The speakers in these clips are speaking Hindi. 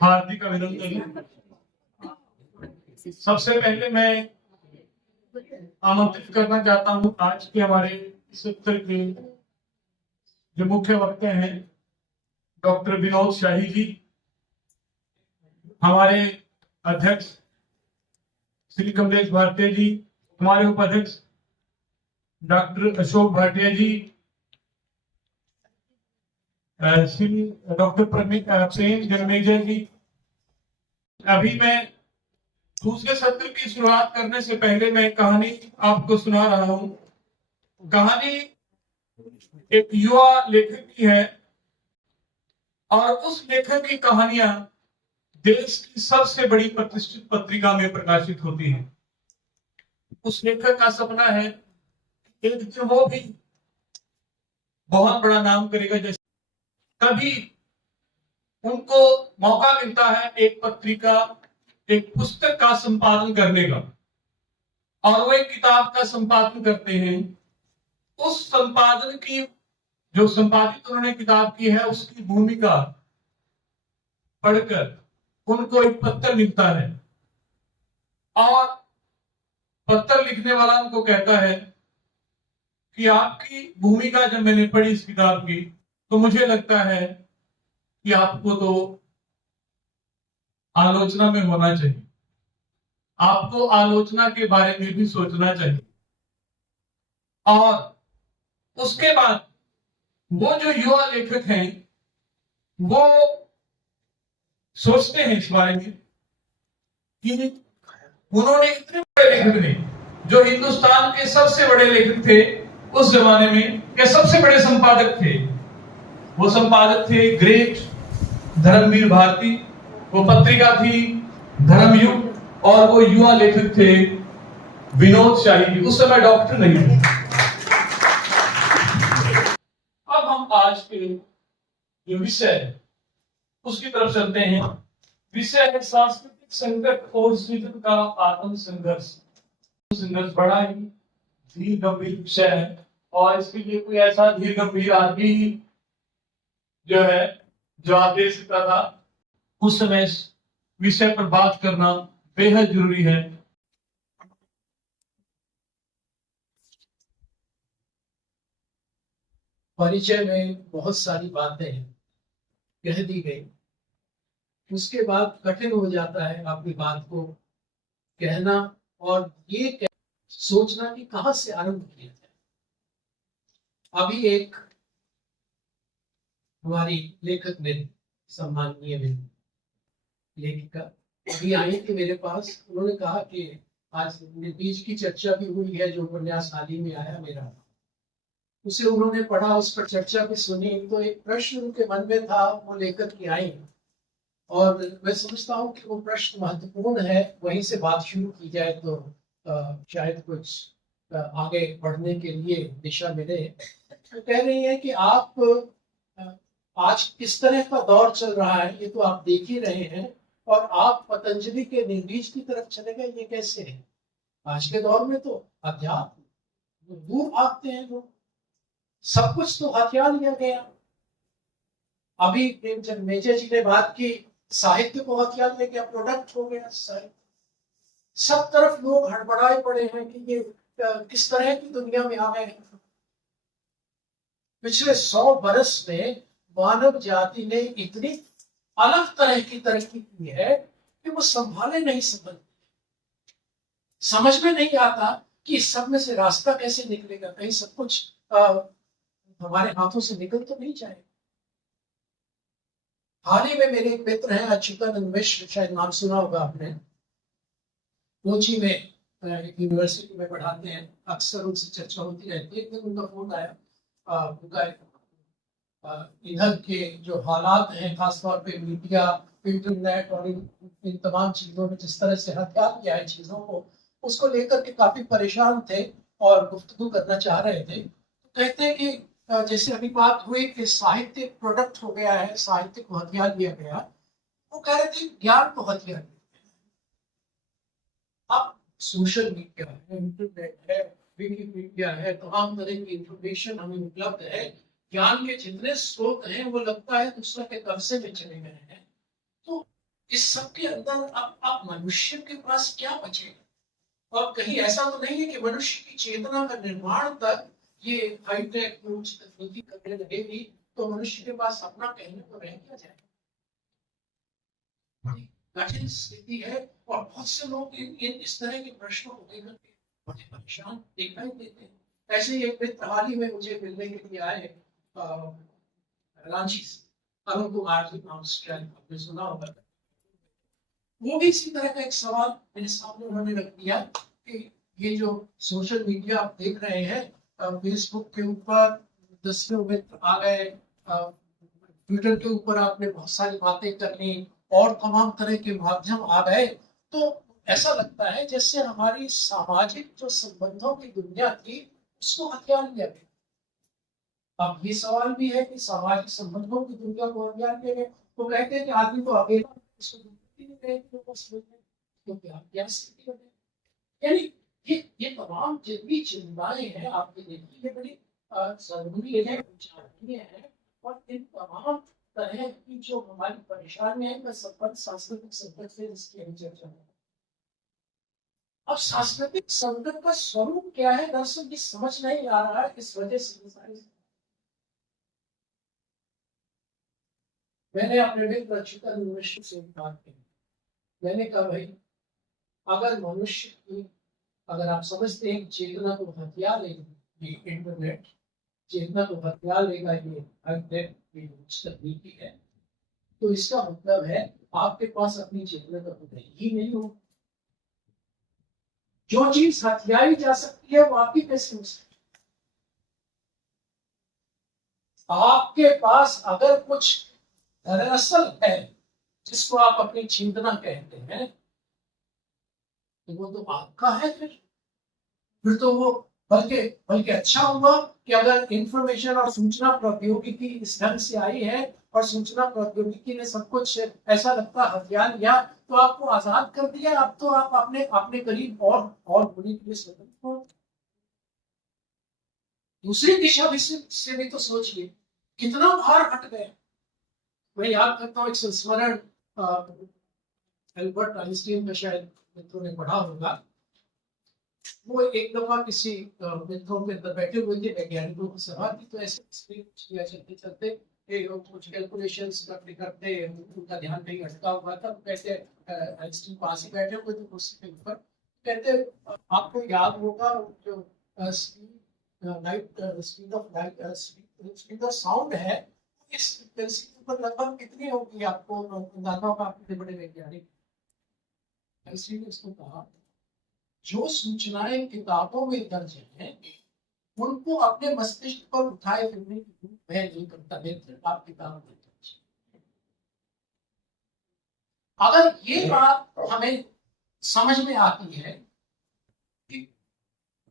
हार्दिक अभिनंदन। सबसे पहले मैं आमंत्रित करना चाहता हूं आज के हमारे सत्र के जो मुख्य वक्ता हैं डॉक्टर विनोद शाही जी, हमारे अध्यक्ष श्री कमलेश भारतीय जी, हमारे उपाध्यक्ष डॉक्टर अशोक भाटिया जी, श्री डॉक्टर प्रेम जन्मेजय जी। अभी मैं दूसरे सत्र की शुरुआत करने से पहले मैं कहानी आपको सुना रहा हूं। कहानी एक युवा लेखक की है और उस लेखक की कहानियां देश की सबसे बड़ी प्रतिष्ठित पत्रिका में प्रकाशित होती हैं। उस लेखक का सपना है एक दिन वो भी बहुत बड़ा नाम करेगा। जैसे कभी उनको मौका मिलता है एक पत्रिका, एक पुस्तक का संपादन करने का, और वो एक किताब का संपादन करते हैं। उस संपादन की जो संपादित उन्होंने किताब की है उसकी भूमिका पढ़कर उनको एक पत्र मिलता है और पत्र लिखने वाला उनको कहता है कि आपकी भूमिका जब मैंने पढ़ी इस किताब की तो मुझे लगता है कि आपको तो आलोचना में होना चाहिए, आपको आलोचना के बारे में भी सोचना चाहिए। और उसके बाद वो जो युवा लेखक हैं वो सोचते हैं इस बारे में कि उन्होंने इतने बड़े लेखक ने, जो हिंदुस्तान के सबसे बड़े लेखक थे उस जमाने में, या सबसे बड़े संपादक थे, वो संपादक थे ग्रेट धर्मवीर भारती, वो पत्रिका थी धर्मयुग, और वो युवा लेखक थे विनोद शाही जी। उस समय डॉक्टर नहीं थे। अब हम आज के जो विषय है उसकी तरफ चलते हैं। विषय है सांस्कृतिक संकट और सृजन का आत्म संघर्ष। संघर्ष बड़ा ही धीर गंभीर विषय है और इसके लिए कोई ऐसा धीर गंभीर आदमी ही जो है जवाब दे सकता था। उस समय विषय पर बात करना बेहद जरूरी है। परिचय में बहुत सारी बातें कह दी गई, उसके बाद कठिन हो जाता है अपनी बात को कहना और ये सोचना कि कहां से आरंभ किया जाए। अभी एक हमारी लेखक मित्र, सम्माननीय लेखिका अभी आई थी मेरे पास। उन्होंने कहा कि आज बीच की चर्चा भी हुई है, जो उपन्यास हाल ही में आया मेरा, उसे उन्होंने पढ़ा, उस पर चर्चा भी सुनी, तो एक प्रश्न उनके मन में था, वो लेकर के आई और मैं समझता हूँ कि वो प्रश्न महत्वपूर्ण है, वहीं से बात शुरू की जाए तो शायद कुछ आगे बढ़ने के लिए दिशा मिले। तो कह रही है कि आप आज किस तरह का दौर चल रहा है ये तो आप देख ही रहे हैं, और आप पतंजलि के निर्बीज की तरफ चले गए, ये कैसे है? आज के दौर में तो अध्यात्म दूर भागते हैं लोग, सब कुछ तो हथियार लिया गया। अभी प्रेमचंद मेजर जी ने बात की, साहित्य को हथियार ले गया, प्रोडक्ट हो गया साहित्य। सब तरफ लोग हड़बड़ाए पड़े हैं कि ये किस तरह की दुनिया में आ गए हैं। पिछले 100 बरस में मानव जाति ने इतनी अलग तरह की तरक्की की है कि वो संभाले नहीं, समझ में नहीं आता कि इस सब में से रास्ता कैसे निकलेगा। कहीं सब कुछ हमारे हाथों से निकल तो नहीं जाए। हाल ही में मेरे एक मित्र हैं अच्युतानंद मिश्र, शायद नाम सुना होगा आपने, कोची में एक यूनिवर्सिटी में पढ़ाते हैं, अक्सर उनसे चर्चा होती रहती है। एक दिन उनका फोन आया, उनका इधर के जो हालात हैं, खासतौर पे मीडिया, इंटरनेट और इन तमाम चीजों में जिस तरह से हत्या किया है चीजों को, उसको लेकर के काफी परेशान थे और गुफ्तगू करना चाह रहे थे। तो कहते हैं कि जैसे अभी बात हुई कि साहित्य प्रोडक्ट हो गया है, साहित्य को हथियार लिया गया, वो कह रहे थे ज्ञान को हथियार लिया गया। अब सोशल मीडिया है, इंटरनेट है, विकिपीडिया है, तमाम तरह की इंफॉर्मेशन हमें उपलब्ध है, ज्ञान के जितने स्रोत हैं वो लगता है दूसरा के कब्जे में चले गए हैं। तो इस सब के अंदर अब मनुष्य के पास क्या बचेगा? और कहीं ऐसा तो नहीं है कि मनुष्य की चेतना का निर्माण तक ये हाईटेक उच्च तकनीकी करने लगेगी तो मनुष्य के पास अपना कहने को रह क्या जाएगा? बड़ी कठिन स्थिति है और बहुत से लोग इन इस तरह के प्रश्नों को लेकर के बड़े परेशान दिखाई देते हैं। ऐसे ही एक मित्र हाल ही में मुझे मिलने के लिए आए रांची से, अरुण कुमार जी नाम से, आपने सुना होगा। वो भी इसी तरह का एक सवाल मेरे सामने उन्होंने रख दिया कि ये जो सोशल मीडिया आप देख रहे हैं, फेसबुक के ऊपर 10वें मित्र आ गए, ट्विटर के ऊपर आपने बहुत सारी बातें करनी और तमाम तरह के माध्यम आ गए, तो ऐसा लगता है जैसे हमारी सामाजिक जो संबंधों की दुनिया थी उसको हथियार लिया गया। अब ये सवाल भी है कि सामाजिक संबंधों की दुनिया को हथियार लिया गया, तो कहते हैं कि आदमी को अकेला यानी ये तमाम जितनी चिंताएं हैं आपने देखी, ये बड़ी जरूरी है, है। और इन तमाम तरह की जो हमारी परेशानियां हैं, मैं संबंध सांस्कृतिक संकट से इसकी हम चर्चा करें। अब सांस्कृतिक संकट का स्वरूप क्या है, दरअसल ये समझ नहीं आ रहा है, इस वजह से मैंने अपने मित्र अच्युतन मिश्र से बात की। मैंने कहा भाई, अगर मनुष्य की, अगर आप समझते हैं चेतना को हथियार लेगा ये इंटरनेट, चेतना को हथियार लेगा ये हाईटेक तकनीकी है, तो इसका मतलब है आपके पास अपनी चेतना का खुद ही नहीं हो। जो चीज हथियारी जा सकती है वो आपकी कैसे हो सकती है? आपके पास अगर कुछ दरअसल है जिसको आप अपनी चिंतना कहते हैं, तो वो तो आपका है। फिर तो वो बल्कि बल्कि अच्छा हुआ कि अगर इंफॉर्मेशन और सूचना प्रौद्योगिकी इस ढंग से आई है और सूचना प्रौद्योगिकी ने सब कुछ ऐसा लगता हथियार लिया, तो आपको आजाद कर दिया। अब तो आप अपने अपने करीब और होने के लिए स्वतंत्र हो। दूसरी दिशा से भी तो सोचिए कितना भार हट गया। मैं याद करता हूँ एक संस्मरण, एल्बर्ट आइंस्टीन में शायद मित्रों ने पढ़ा होगा। वो एक दफा किसी मित्रों के अंदर बैठे हुए थे, वैज्ञानिकों की सभा थी, तो ऐसे चलते चलते कुछ कैलकुलेशंस करते करते उनका ध्यान कहीं अटका हुआ था। तो कहते आइंस्टीन पास ही बैठे हुए थे कुर्सी के ऊपर, कहते आपको याद होगा जो speed of light, speed of sound है, इस फ्रीक्वेंसी के ऊपर लगभग कितनी होगी आपको अंदाजा होगा, आपके बड़े वैज्ञानिक। आइंस्टीन ने उसको कहा जो सूचनाएं किताबों में दर्ज हैं उनको अपने मस्तिष्क पर उठाए फिरने की मैं नहीं करता, आप किताब में दर्ज। अगर ये बात हमें समझ में आती है कि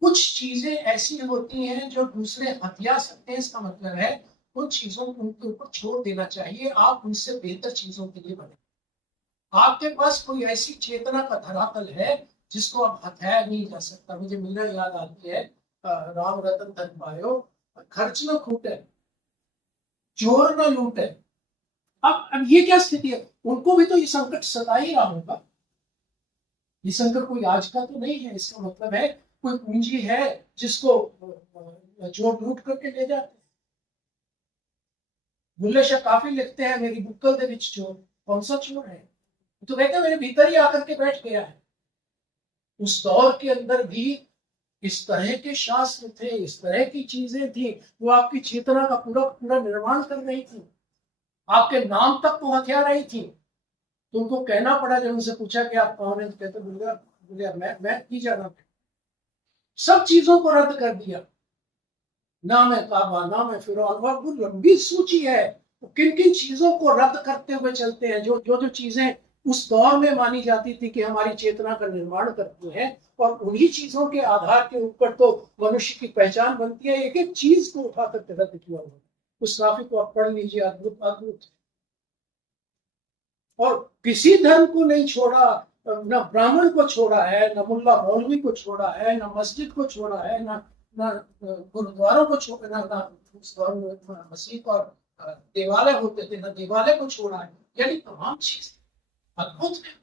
कुछ चीजें ऐसी होती हैं जो दूसरे हथिया सकते हैं, इसका मतलब है उन चीजों को उनके ऊपर छोड़ देना चाहिए, आप उनसे बेहतर चीजों के लिए बने। आपके पास कोई ऐसी चेतना का धरातल है जिसको आप हथियाया नहीं जा सकता। मुझे मीरा याद आती है, राम रतन धन पायो, खर्च न खूटे, चोर न लूटे। अब ये क्या स्थिति है? उनको भी तो ये संकट सता ही रहा होगा। ये संकट कोई आज का तो नहीं है। इसका मतलब है कोई पूंजी है जिसको चोर लूट करके ले जाते हैं। बुल्ले शाह काफी लिखते हैं मेरी बुक्कल दे विच चोर, कौन सा चोर है? तो कहते हैं मेरे भीतर ही आकर के बैठ गया है। उस दौर के अंदर भी इस तरह के शास्त्र थे, इस तरह की चीजें थी, वो आपकी चेतना का पूरा पूरा निर्माण कर रही थी। आपके नाम तक वो हथियार रही थी। तो उनको कहना पड़ा, जब उनसे पूछा कि आप कौन है, तो कहते बोलिया मैं की जाना। सब चीजों को रद्द कर दिया, नाम है काबा, नाम है फिरौन, और वो लंबी सूची है किन किन चीजों को रद्द करते हुए चलते हैं, जो चीजें उस दौर में मानी जाती थी कि हमारी चेतना का निर्माण करती है, और उन्हीं चीजों के आधार के ऊपर तो मनुष्य की पहचान बनती है। एक एक चीज को उठा करके रद्द किया हुआ। उस काफी को आप पढ़ लीजिए, अद्भुत अद्भुत। और किसी धर्म को नहीं छोड़ा, न ब्राह्मण को छोड़ा है, न मुल्ला मौलवी को छोड़ा है, न मस्जिद को छोड़ा है, न गुरुद्वारों को छोड़ा, न मस्जिद और देवालय होते थे, न देवालय को छोड़ा है। यानी तमाम चीज अद्भुत है।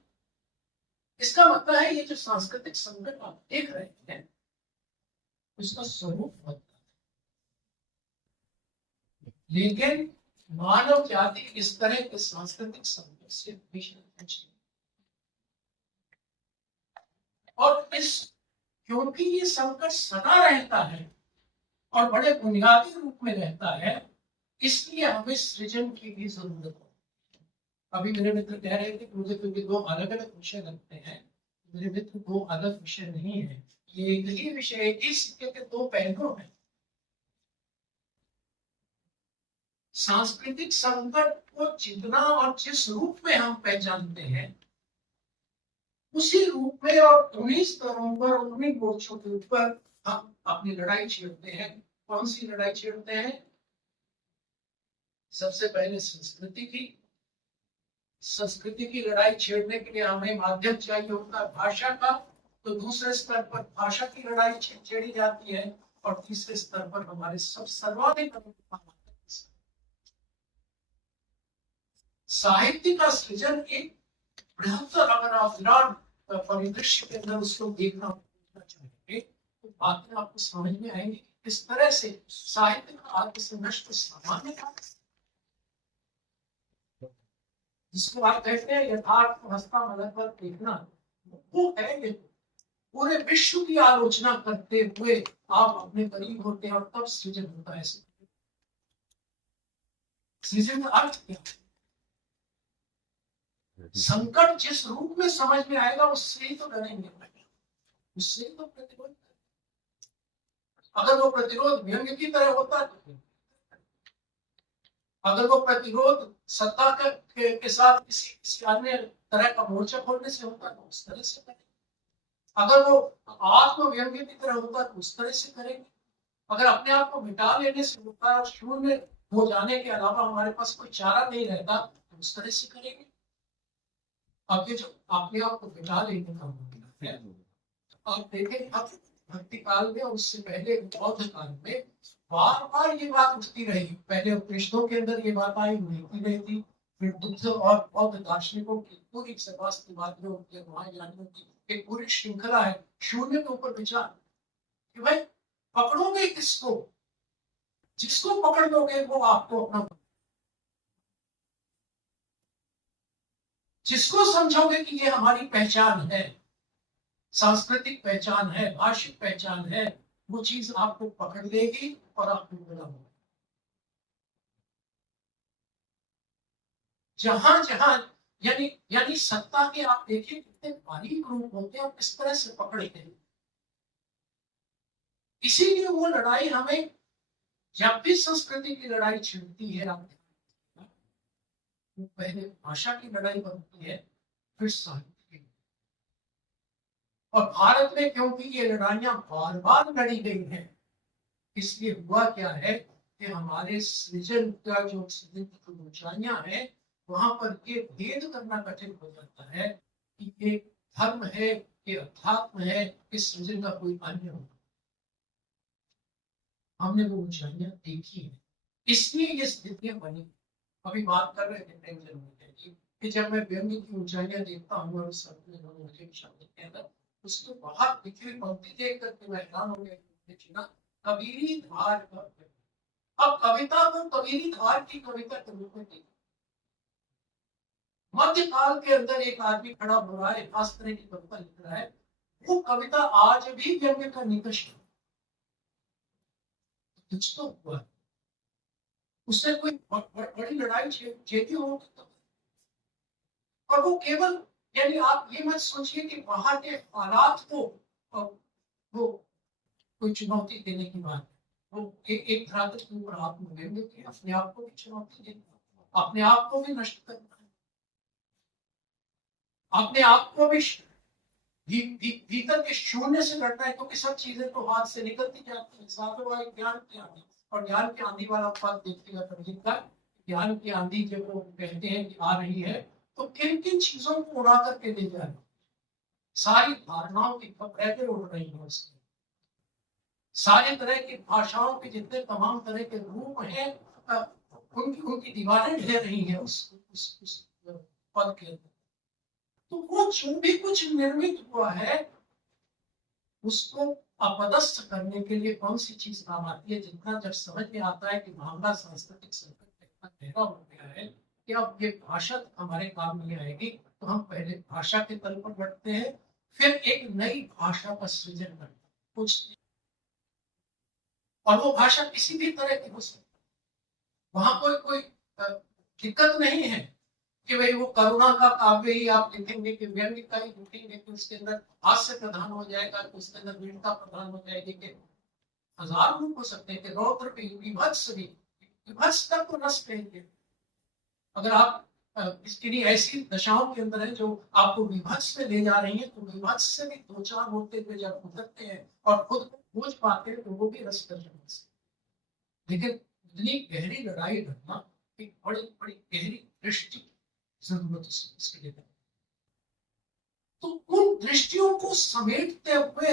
इसका मतलब है ये जो सांस्कृतिक संकट आप देख रहे हैं उसका स्वरूप बदला है। लेकिन मानव जाति इस तरह के सांस्कृतिक संकट से भीषण पहुंची और इस क्योंकि ये संकट सदा रहता है और बड़े बुनियादी रूप में रहता है, इसलिए हमें सृजन की भी जरूरत है। अभी मेरे मित्र कह रहे थे कि मुझे क्योंकि दो अलग अलग विषय लगते हैं, मेरे मित्र दो अलग विषय नहीं है, ये एक ही विषय, एक ही सिक्के के दो पहलू हैं। सांस्कृतिक संकट को जितना और जिस रूप में हम पहचानते हैं उसी रूप में और उन्हीं स्तरों पर उन्हीं मोर्चों के ऊपर हम अपनी लड़ाई छेड़ते हैं। कौन सी लड़ाई छेड़ते हैं? सबसे पहले संस्कृति की लड़ाई छेड़ने के लिए हमें माध्यम चाहिए होता है भाषा का, तो दूसरे स्तर पर भाषा की लड़ाई छेड़ी जाती है और तीसरे स्तर पर हमारे सब सर्वाधिक साहित्य का सृजन एक बृहत्तर, अगर आप विराट परिदृश्य के अंदर उसको देखना चाहेंगे तो बातें आपको समझ में आएंगी किस तरह से साहित्य का आत्मसंघर्ष को सामान्य था, जिसको आप कहते हैं यथार्थ हस्ता मदद पर देखना, वो है ये पूरे विश्व की आलोचना करते हुए आप अपने करीब होते हैं और तब सृजन होता है। सृजन का अर्थ क्या है? संकट जिस रूप में समझ में आएगा उससे ही तो डरेंगे, उससे ही तो प्रतिरोध। अगर वो प्रतिरोध व्यंग्य की तरह होता तो, अगर वो प्रतिरोध सत्ता के साथ किसी अन्य तरह का मोर्चा खोलने से होता तो उस तरह से करेंगे। अगर वो आत्म व्यंग्य की तरह होता तो उस तरह से करेंगे। अगर अपने आप को मिटा लेने से होता है, शून्य हो जाने के अलावा हमारे पास कोई चारा नहीं रहता तो उस तरह से करेंगे। अब ये जो अपने आप को बिठा लेने का मतलब है, आप देखें अब भक्ति काल में और उससे पहले बौद्ध काल में बार बार ये बात उठती रही। पहले उपनिषदों के अंदर ये बात आई मिलती रही थी, फिर बुद्ध और बौद्ध दार्शनिकों की पूरी सभास्तिवादियों के महायानियों की एक पूरी श्रृंखला है शून्य के ऊपर विचार कि भाई पकड़ोगे किसको, जिसको पकड़ लोगे वो आपको अपना, जिसको समझोगे कि ये हमारी पहचान है, सांस्कृतिक पहचान है, भाषिक पहचान है, वो चीज आपको पकड़ लेगी और आपको बड़ा होगा। जहां जहां यानी सत्ता के आप देखिए कितने बारीक रूप होते हैं और किस तरह से पकड़ते हैं। इसीलिए वो लड़ाई हमें जब भी संस्कृति की लड़ाई छिड़ती है, आप पहले भाषा की लड़ाई बनती है, फिर साहित्य की। और भारत में क्योंकि ये लड़ाइयां बार बार लड़ी गई हैं, इसलिए हुआ क्या है कि हमारे सृजन का जो सृजन की ऊंचाइयां हैं वहां पर ये भेद करना कठिन हो जाता है कि ये धर्म है, ये अध्यात्म है, इस सृजन का कोई अन्य हो। हमने वो ऊंचाइयां देखी है, इसलिए ये स्थितियां बनी। अभी बात कर रहे थे कि जब मैं व्यंग्य की ऊंचाइयां देखता हूँ और उसके बाहर लिखी हुई पंक्ति देख करके मैं हैरान हो गया, कबीरी धार पर। अब कविता को कबीरी धार की कविता के रूप में देखा। मध्यकाल के अंदर एक आदमी खड़ा हो रहा है, खास तरह की कविता लिख रहा है, वो कविता आज भी व्यंग्य का निकष है। कुछ तो हुआ, उससे कोई बड़ी लड़ाई छेड़ी हो, और वो केवल यानी आप ये मत सोचिए कि वहां के हालात को वो कोई चुनौती देने की बात है। वो एक धरातल के ऊपर आप व्यंग्य के अपने आप को भी चुनौती देना, अपने आप को भी नष्ट करना है, अपने आप को भी भीतर के शून्य से लड़ना है, क्योंकि सब चीजें तो हाथ से निकलती जाती है। साथ में ज्ञान की आंधी, और ज्ञान की आंधी वाला बात देखिएगा पंडित का, ज्ञान की आंधी जब वो कहते हैं कि आ रही है तो किन किन चीजों को उड़ा करके ले जा रही, सारी धारणाओं की खबरें उड़ रही है उसकी, सारे तरह की भाषाओं के जितने तमाम तरह के रूप हैं उनकी दीवारें ढह रही है उस पद के अंदर। तो वो जो भी कुछ निर्मित हुआ है उसको अपदस्थ करने के लिए कौन सी चीज काम आती है। जितना जब समझ में आता है कि मामला सांस्कृतिक संकट इतना गहरा हो गया है कि अब ये भाषा हमारे काम नहीं आएगी, तो हम पहले भाषा के तल पर बढ़ते हैं, फिर एक नई भाषा का सृजन करते हैं कुछ, और वो भाषा किसी भी तरह की हो सकती, वहां कोई कोई दिक्कत नहीं है कि भाई वो करुणा का काव्य ही आप लिखेंगे कि व्यंग्य का ही लिखेंगे कि उसके अंदर हास्य प्रधान हो जाएगा, तो उसके अंदर वीरता प्रधान हो जाएगी, कि हजार रूप हो सकते हैं, कि रौद्र भी, विभत्स भी, विभत्स तक तो रस कहेंगे। अगर आप इसकी ऐसी दशाओं के अंदर है जो आपको विभत्स में ले जा रही है, तो विभत्स से भी दो चार होते हुए जब उतरते हैं और खुद को खोज पाते हैं, तो वो भी रस कर सकते। लेकिन इतनी गहरी लड़ाई लड़ना एक बड़ी बड़ी गहरी दृष्टि जरूरत इसके लिए। तो उन दृष्टियों को समेटते हुए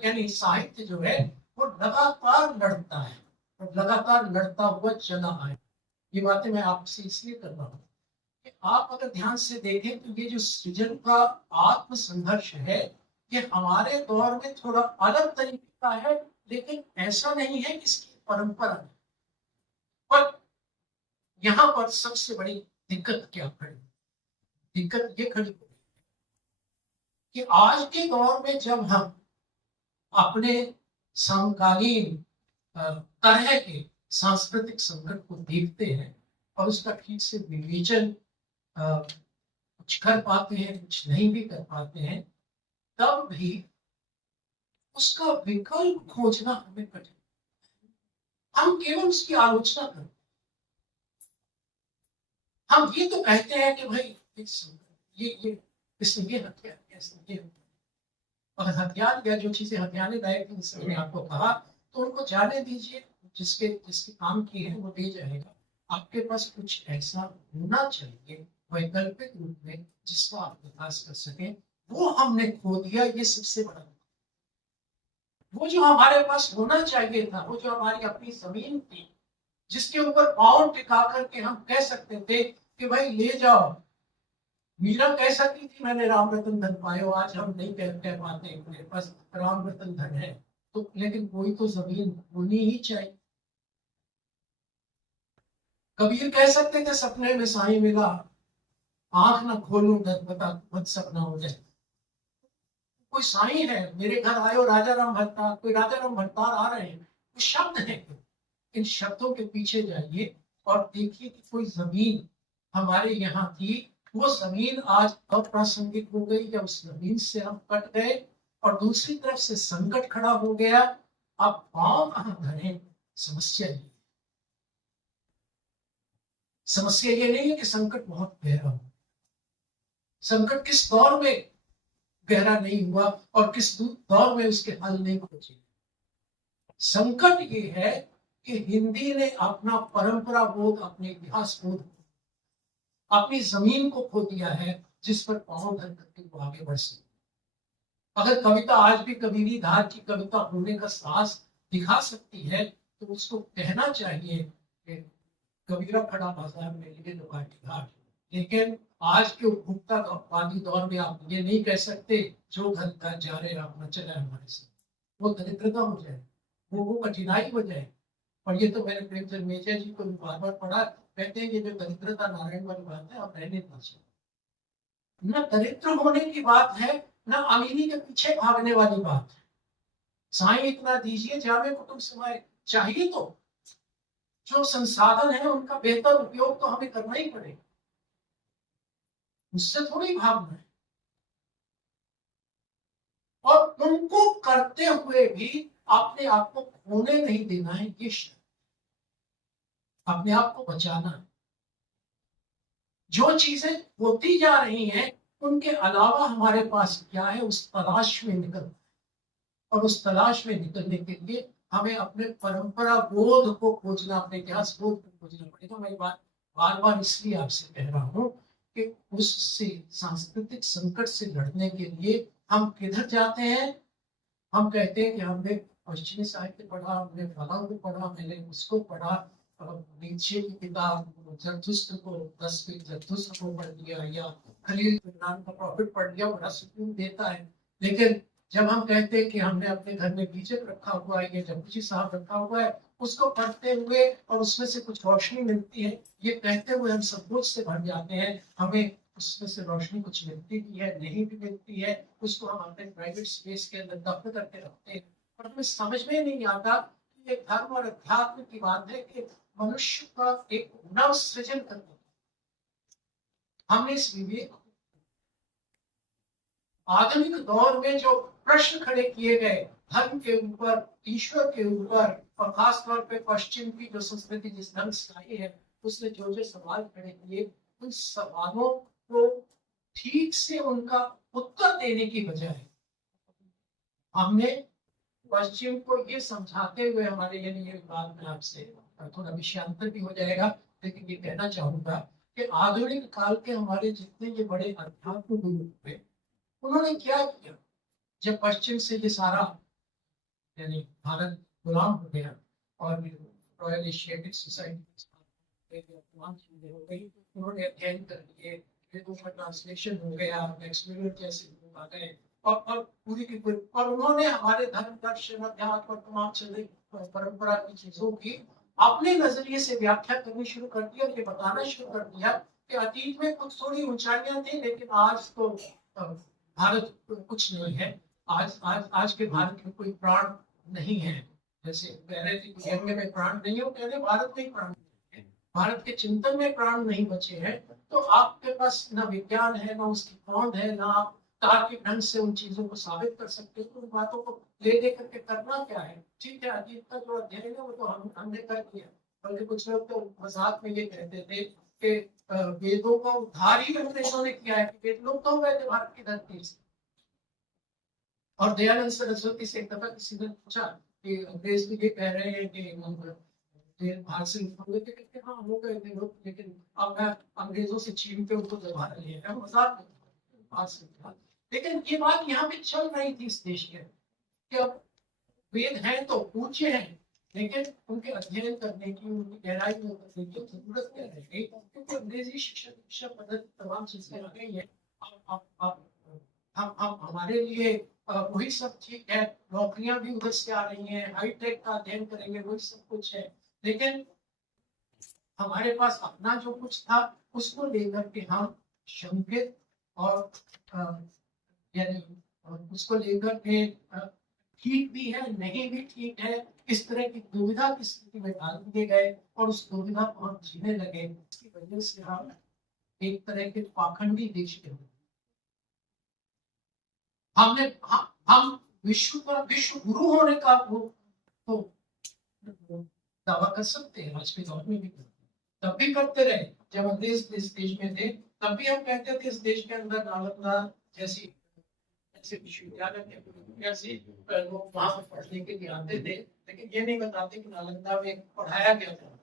यानी साहित्य जो है वो लगातार लड़ता है और लगातार लड़ता हुआ चला आए। ये बातें मैं आपसे इसलिए कर रहा हूँ कि आप अगर ध्यान से देखें तो ये जो सृजन का आत्म संघर्ष है, ये हमारे दौर में थोड़ा अलग तरीके का है, लेकिन ऐसा नहीं है कि इसकी परंपरा है। पर यहाँ पर सबसे बड़ी दिक्कत क्या खड़ी, दिक्कत ये खड़ी कि आज के दौर में जब हम अपने समकालीन तरह के सांस्कृतिक संकट को देखते हैं और उसका ठीक से विवेचन कुछ कर पाते हैं, कुछ नहीं भी कर पाते हैं, तब भी उसका विकल्प खोजना हमें कठिन। हम केवल उसकी आलोचना करते, हम ये तो कहते हैं कि भाई ये इसने ये हत्या किया, इसने ये, अगर हथियार या जो चीजें हथियाने लायक थी जिसने मैंने आपको कहा, तो उनको जाने दीजिए, जिसके काम की है वो ले जाएगा। आपके पास कुछ ऐसा होना चाहिए वैकल्पिक रूप में जिसको आप विकास कर सके, वो हमने खो दिया। ये सबसे बड़ा, वो जो हमारे पास होना चाहिए था, वो जो हमारी अपनी जमीन थी, जिसके ऊपर पाँव टिका करके हम कह सकते थे कि भाई ले जाओ। मीरा कह सकती थी मैंने राम रतन धन पायो, आज हम नहीं कह पाते मेरे पास राम रतन धन है, तो लेकिन कोई तो जमीन होनी ही चाहिए। कबीर कह सकते थे सपने में साईं मिला, आंख ना खोलूं बता मत सपना हो जाए। कोई साईं है, मेरे घर आयो राजा राम भट्टार, कोई राजा राम भट्टार आ रहे हैं, कुछ शब्द है, इन शब्दों के पीछे जाइए और देखिए कि कोई जमीन हमारे यहाँ थी, वो जमीन आज अप्रासंगिक हो गई या उस जमीन से हम कट गए, और दूसरी तरफ से संकट खड़ा हो गया। अब पांव कहां धरे, समस्या ये, समस्या ये नहीं है कि संकट बहुत गहरा हो, संकट किस दौर में गहरा नहीं हुआ और किस दौर में उसके हल नहीं खोजे। संकट ये है कि हिंदी ने अपना परंपरा बोध, अपने इतिहास बोध, अपनी जमीन को खो दिया है जिस पर पांव धर करके वो आगे बढ़ सके। अगर कविता आज भी कबीरी धार की कविता होने का साहस दिखा सकती है, तो उसको कहना चाहिए कि कबीरा खड़ा बाजार में लिए दुकाटी घाट। लेकिन आज के उपभोक्ता का अपवादी दौर में आप ये नहीं कह सकते जो घर घर जा रहे अपना चला हमारे से, वो दरिद्रता हो जाए, वो कठिनाई हो जाए। और ये तो मैंने प्रेमचंद मेजर जी को बार बार पढ़ा, कहते हैं कि जो दरिद्रता नारायण वाली बात है, आप रहने दीजिए। न दरिद्र होने की बात है, न अमीरी के पीछे भागने वाली बात है। साईं इतना दीजिए जावे कुटुंब समाए, चाहिए तो जो संसाधन है उनका बेहतर उपयोग तो हमें करना ही पड़ेगा, उससे थोड़ी भागना है। और उनको करते हुए भी अपने आप को खोने नहीं देना है, ये अपने आप को बचाना है। जो चीजें होती जा रही हैं उनके अलावा हमारे पास क्या है, उस तलाश में निकल, और उस तलाश में निकलने के लिए हमें अपने परंपरा बोध को खोजना, अपने इतिहास बोध को खोजना पड़ेगा। मैं बार बार इसलिए आपसे कह रहा हूँ कि उससे सांस्कृतिक संकट से लड़ने के लिए हम किधर जाते हैं। हम कहते हैं कि हमने पश्चिमी साहित्य पढ़ा, हमने फलां को पढ़ा, मैंने उसको पढ़ा, नीचे की किताब जरथुस्त्र को 10वीं जरथुस्त्र को पढ़ लिया या खलील गिलान का प्रॉफिट पढ़ लिया, बड़ा सुकून देता है। लेकिन जब हम कहते हैं कि हमने अपने घर में बीजक रखा हुआ है या जपजी साहब रखा हुआ है, उसको पढ़ते हुए और उसमें से कुछ रोशनी मिलती है, ये कहते हुए हम संकोच से भर जाते हैं। हमें उसमें से रोशनी कुछ मिलती भी है, नहीं भी मिलती है, उसको हम अपने प्राइवेट स्पेस के अंदर दफन करके रखते हैं। और हमें समझ में नहीं आता कि ये धर्म और अध्यात्म की बात है कि मनुष्य का एक नव सृजन करना। हमने इस विवेक आधुनिक दौर में जो प्रश्न खड़े किए गए धर्म के ऊपर, ईश्वर के ऊपर, और खास तौर पे पश्चिम की जो संस्कृति जिस ढंग से आई है, उसने जो जो सवाल खड़े किए, उन सवालों को ठीक से उनका उत्तर देने की बजाय हमने पश्चिम को ये समझाते हुए, हमारे यानी ये बात में आपसे थोड़ा विषयांतर भी हो जाएगा, लेकिन ये कहना चाहूंगा कि आधुनिक काल के हमारे जितने ये बड़े अध्यात्म गुरु हुए, उन्होंने क्या किया? जब पश्चिम से ये सारा यानी भारत गुलाम हो गया और रॉयल एशियाटिक सोसाइटी तमाम चीजें हो गई, उन्होंने अध्ययन कर लिए, वेदों का ट्रांसलेशन हो गया, मैक्स वेबर जैसे लोग आ गए और पूरी की पूरी, और उन्होंने हमारे धर्म दर्शन अध्यात्म और तमाम चीजें परंपरा की चीजों की अपने नजरिए से व्याख्या करनी शुरू कर दी और ये बताना शुरू कर दिया कि अतीत में कुछ थोड़ी ऊंचाइयां थी, लेकिन आज तो भारत कुछ नहीं है। आज के भारत में कोई प्राण नहीं है। जैसे कह रहे थे गंगे में प्राण नहीं है, वो कह रहे भारत में प्राण नहीं है, भारत के चिंतन में प्राण नहीं बचे हैं। तो आपके पास ना विज्ञान है, ना उसकी खोज है, ना आप तार्किक ढंग से उन चीजों को साबित कर सकते हो। तो उन बातों को ले दे करके करना क्या है? ठीक है, अतीत का जो अध्ययन है वो तो हमने कर दिया, बल्कि कुछ लोग तो मजाक में ये कहते थे कि वेदों का उद्धार ही अंग्रेजों ने किया है, कि वेद लोग तो गए थे भारत की धरती से। और दयानंद सरस्वती से एक दफा किसी ने पूछा कि अंग्रेज भी ये कह रहे हैं कि भारत से हो गए थे, कहते हाँ हो गए थे लोग, लेकिन अब मैं अंग्रेजों से छीन के उनको दोबारा लिया, मजाक में। लेकिन ये बात यहाँ पे चल रही थी इस देश के कि अब वेद हैं तो ऊंचे हैं, लेकिन उनके अध्ययन करने की, उनकी गहराई में करने की जरूरत क्या रह गई, क्योंकि अंग्रेजी शिक्षा पद्धति तमाम चीजें आ गई है। हम हमारे लिए वही सब ठीक है, नौकरियां भी उधर से आ रही हैं, हाईटेक का अध्ययन करेंगे, वही सब कुछ है, लेकिन हमारे पास अपना जो कुछ था उसको लेकर के हम शंकित और यानी उसको लेकर के ठीक भी है, नहीं भी ठीक है, इस तरह की दुविधा की स्थिति में डाल दिए गए और उस दुविधा को हम जीने लगे। इसकी वजह से हम एक तरह के पाखंडी देश के हुए। हम विश्व गुरु होने का तो दावा कर सकते हैं, आज के दौर में भी तब भी करते रहे। जब अंग्रेज इस देश में थे तब भी हम कहते थे इस देश के अंदर नालंदा जैसी विश्वविद्यालय से लोग वहां पर पढ़ने के लिए आते थे, लेकिन ये नहीं बताते कि नालंदा में पढ़ाया गया था।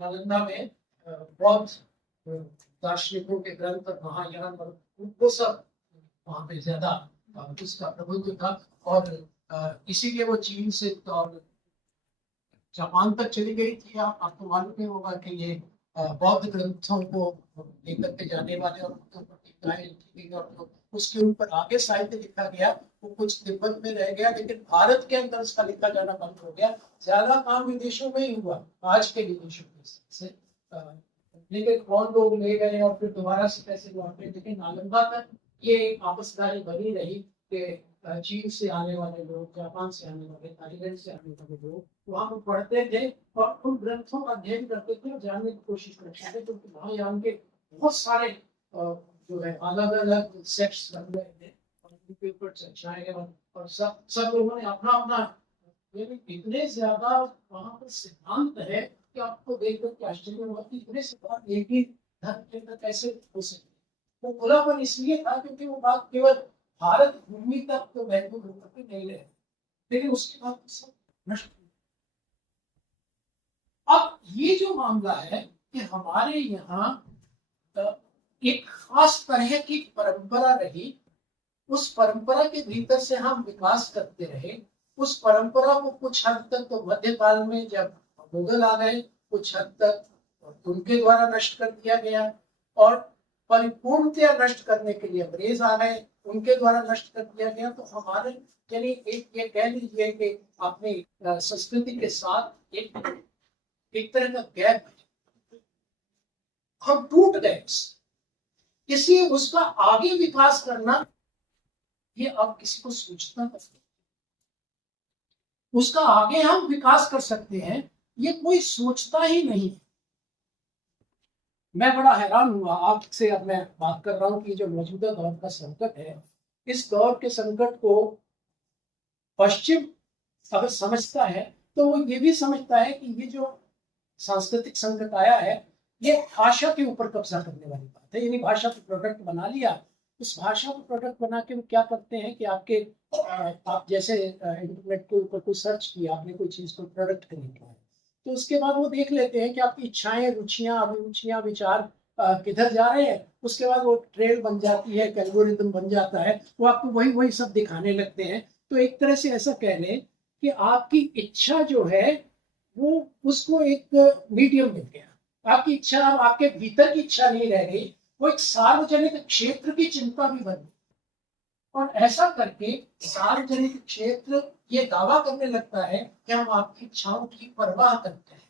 नालंदा में बौद्ध दार्शनिकों के ग्रंथ महायान और वो सब वहां पे ज्यादा उसका प्रभुत्व था, और इसीलिए वो चीन से और जापान तक चली गई थी। आपको मालूम नहीं होगा कि ये बौद्ध ग्रंथों को लेकर के जाने वाले और उसके ऊपर आगे साहित्य लिखा गया, वो कुछ तिब्बत में रह गया, लेकिन भारत के अंदर उसका लिखा जाना बंद हो गया। ज्यादा काम विदेशों में ही हुआ, आज के विदेशों से लेकिन कौन लोग ले गए और फिर दोबारा से कैसे लौटे, लेकिन नालंदा तक ये एक आपसदारी बनी रही कि चीन से आने वाले लोग, जापान से आने वाले, थाईलैंड से आने वाले लोग वहां पर पढ़ते थे और उन ग्रंथों का अध्ययन करते थे और जानने की कोशिश करते थे, क्योंकि महायान के बहुत सारे जो है अलग अलग सेक्ट्स बन गए थे और उनके ऊपर चर्चाएं और सब लोगों ने अपना अपना इतने ज्यादा वहां पर सिद्धांत है कि आपको देखकर के आश्चर्य हुआ कि इतने सिद्धांत एक ही धर्म के अंदर कैसे हो सकते। वो खुलापन इसलिए था क्योंकि वो बात केवल भारत भूमि तक तो महत्व नहीं रहे, लेकिन उसके बाद सब नष्ट। अब ये जो मामला है कि हमारे यहाँ एक खास तरह की परंपरा रही, उस परंपरा के भीतर से हम विकास करते रहे। उस परंपरा को कुछ हद तक तो मध्यकाल में जब मुगल आ गए कुछ हद तक उनके द्वारा नष्ट कर दिया गया, और परिपूर्णतया नष्ट करने के लिए अंग्रेज आ गए, उनके द्वारा नष्ट कर दिया गया। तो हमारे यानी एक ये कह लीजिए कि अपनी संस्कृति के साथ एक तरह का गैप है, हम टूट गए। इसलिए उसका आगे विकास करना ये अब किसी को सोचना नहीं। उसका आगे हम विकास कर सकते हैं, ये कोई सोचता ही नहीं। मैं बड़ा हैरान हुआ आपसे, अब मैं बात कर रहा हूं कि जो मौजूदा दौर का संकट है, इस दौर के संकट को पश्चिम अगर समझता है तो वो ये भी समझता है कि ये जो सांस्कृतिक संकट आया है, ये भाषा के ऊपर कब्जा करने वाली बात है। यानी भाषा को प्रोडक्ट बना लिया, उस भाषा को प्रोडक्ट बना के वो क्या करते हैं कि आप जैसे इंटरनेट के ऊपर कोई सर्च किया, आपने कोई चीज को प्रोडक्ट खरीदना है, तो उसके बाद वो देख लेते हैं कि आपकी इच्छाएं, रुचियां, अभिरुचियां, विचार किधर जा रहे हैं। उसके बाद वो ट्रेल बन जाती है, एल्गोरिथम बन जाता है, वो आपको वही वही सब दिखाने लगते हैं। तो एक तरह से ऐसा कह लें कि आपकी इच्छा जो है वो उसको एक मीडियम मिल गया। आपकी इच्छा अब आपके भीतर की इच्छा नहीं रह गई, वो एक सार्वजनिक क्षेत्र की चिंता भी बन गई। और ऐसा करके सार्वजनिक क्षेत्र ये दावा करने लगता है कि हम आपकी इच्छाओं की परवाह करते हैं,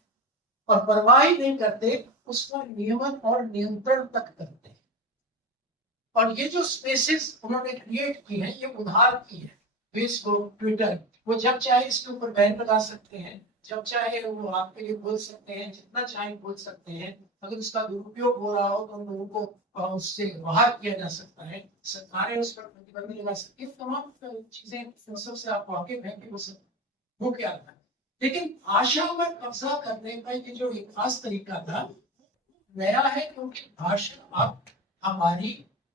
और परवाह ही नहीं करते, उसका नियमन और नियंत्रण तक करते हैं। और ये जो स्पेसेस उन्होंने क्रिएट की है, ये उधार की है। फेसबुक, ट्विटर, वो जब चाहे इसके ऊपर बैन लगा सकते हैं, जब चाहे वो आपके लिए बोल सकते हैं, जितना चाहे बोल सकते हैं। अगर उसका दुरुपयोग हो रहा हो तो उन लोगों को उससे बाहर किया जा सकता है, सरकारें उस पर प्रतिबंध लगा सकती है। तमाम चीजें सबसे आप वाकिफ हैं कि वो सब हो क्या था। लेकिन भाषा पर कब्जा करने का ये जो एक खास तरीका था, नया है, क्योंकि भाषा अब हमारी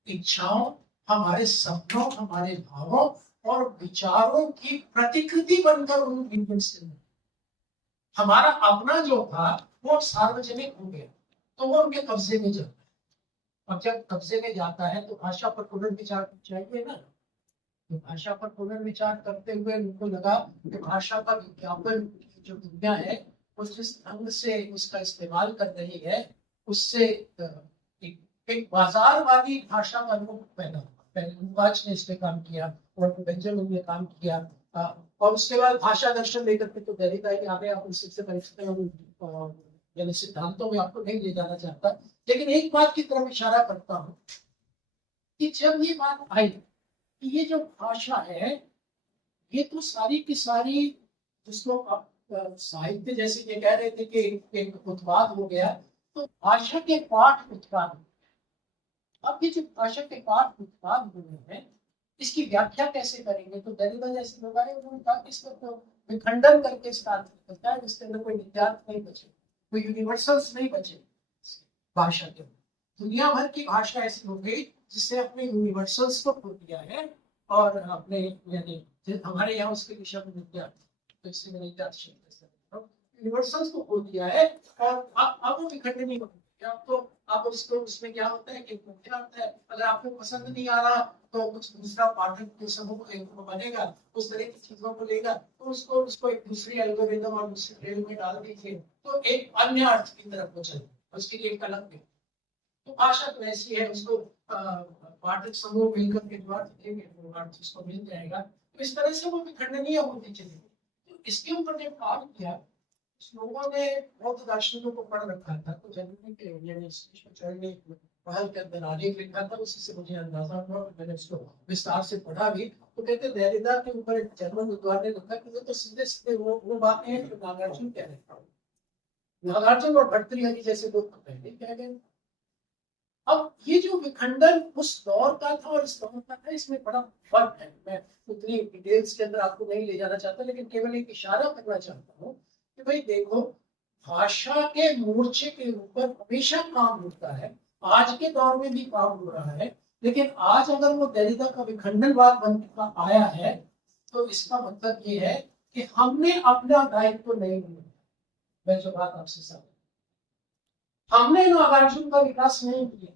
इच्छाओं, हमारे सपनों, हमारे भावों और विचारों की प्रतिकृति बनकर उन से हमारा अपना जो था वो सार्वजनिक हो गया, तो वो उनके कब्जे में जाता है। अब जब कब्जे में जाता है तो भाषा पर पुनर्विचार चाहिए ना। तो भाषा पर पुनर्विचार करते हुए उनको लगा कि भाषा का विज्ञापन जो दुनिया है वो जिस ढंग से उसका इस्तेमाल कर रही है, उससे एक बाजारवादी भाषा का रूप पैदा हुआ। पहले लुकाच ने इस पे काम किया और बेंजामिन ने काम किया, और उसके बाद भाषा दर्शन लेकर के तो दरिद्र है कि आगे आप इससे परिचित हैं, यानी सिद्धांतों में आपको नहीं ले जाना चाहता। लेकिन एक बात की तरफ इशारा करता हूँ कि जब ये बात आई कि ये जो भाषा है ये तो सारी की सारी, जिसको आप साहित्य जैसे ये कह रहे थे कि एक उत्पाद हो गया, तो भाषा के पाठ उत्पाद। अब ये जो भाषा के पाठ उत्पाद हुए हैं, इसकी व्याख्या कैसे करेंगे? तो दरिद्र जैसे लोग आए, उन्होंने कहा कि इसका तो विखंडन करके स्टार्ट करता है, जिसके अंदर कोई नित्यार्थ नहीं बचे, कोई यूनिवर्सल्स नहीं बचे भाषा के। दुनिया भर की भाषा ऐसी हो गई जिससे अपने यूनिवर्सल्स को खो दिया है, और अपने यानी हमारे यहाँ उसके दिशा में नित्यार्थ, तो इससे मैंने नित्यार्थ शब्द यूनिवर्सल्स को खो दिया है, और अब वो विखंडन नहीं होता। तो आप उसको, उसमें क्या होता है कि क्या होता है, अगर आपको पसंद नहीं आ रहा तो कुछ दूसरा पाठक के समूह बनेगा, उस तरह की चीजों को लेगा, तो उसको एक दूसरी एल्गोरिथम और दूसरी ट्रेल में डाल दीजिए, तो एक अन्य अर्थ की तरफ वो चले, उसके लिए एक अलग। तो भाषा तो ऐसी है, उसको पाठक समूह मिलकर के जो अर्थ देंगे वो अर्थ उसको मिल जाएगा। तो इस तरह से वो विखंडनीय होती चलेगी। तो इसके ऊपर जब काम किया, लोगों ने बौद्ध दार्शनिकों को पढ़ रखा था, तो जनरली के ने पहल के अंदर आलेख लिखा था, उसी से मुझे अंदाजा हुआ, मैंने उसको विस्तार से पढ़ा भी। तो कहते देरिदा के ऊपर एक जर्मन विद्वान ने लिखा कि तो सीधे सीधे वो बातें हैं जो नागार्जुन कह रहे थे। नागार्जुन और भर्तृहरि जैसे लोग पहले कह गए। अब ये जो विखंडन उस दौर का था और इस दौर का था, इसमें बड़ा फर्क है। मैं उतनी डिटेल्स के अंदर आपको नहीं ले जाना चाहता, लेकिन केवल एक इशारा करना चाहता हूँ कि भाई देखो, भाषा के मोर्चे के ऊपर हमेशा काम होता है, आज के दौर में भी काम हो रहा है। लेकिन आज अगर वो दरिद्र का विखंडनवाद बनकर आया है, तो इसका मतलब ये है कि हमने अपना दायित्व नहीं लिया। मैं जो बात आपसे समझ, हमने नागार्जुन का विकास नहीं किया,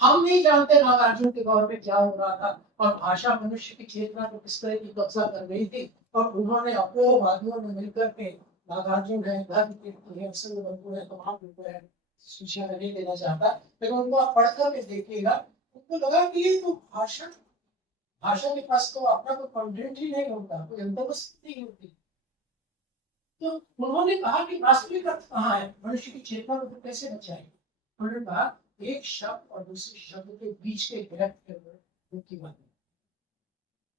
हम नहीं जानते नागार्जुन के दौर में क्या हो रहा था, और भाषा मनुष्य की चेतना को किस तरह की कब्जा कर रही थी, और उन्होंने अपोवादियों ने मिलकर के नागार्जुन है, धर्म कीर्ति है, सिंह बंधु है, तमाम लोग है, सूचना में नहीं देना चाहता, लेकिन उनको आप पढ़कर के देखिएगा, उनको लगा कि ये तो भाषा के पास तो अपना कोई कंटेंट ही नहीं होता, कोई अंतर्वस्तु नहीं होती। तो उन्होंने कहा कि वास्तविक अर्थ कहाँ है, मनुष्य की चेतना को कैसे बचाए। उन्होंने कहा एक शब्द और दूसरे शब्द के बीच के गैप की बात।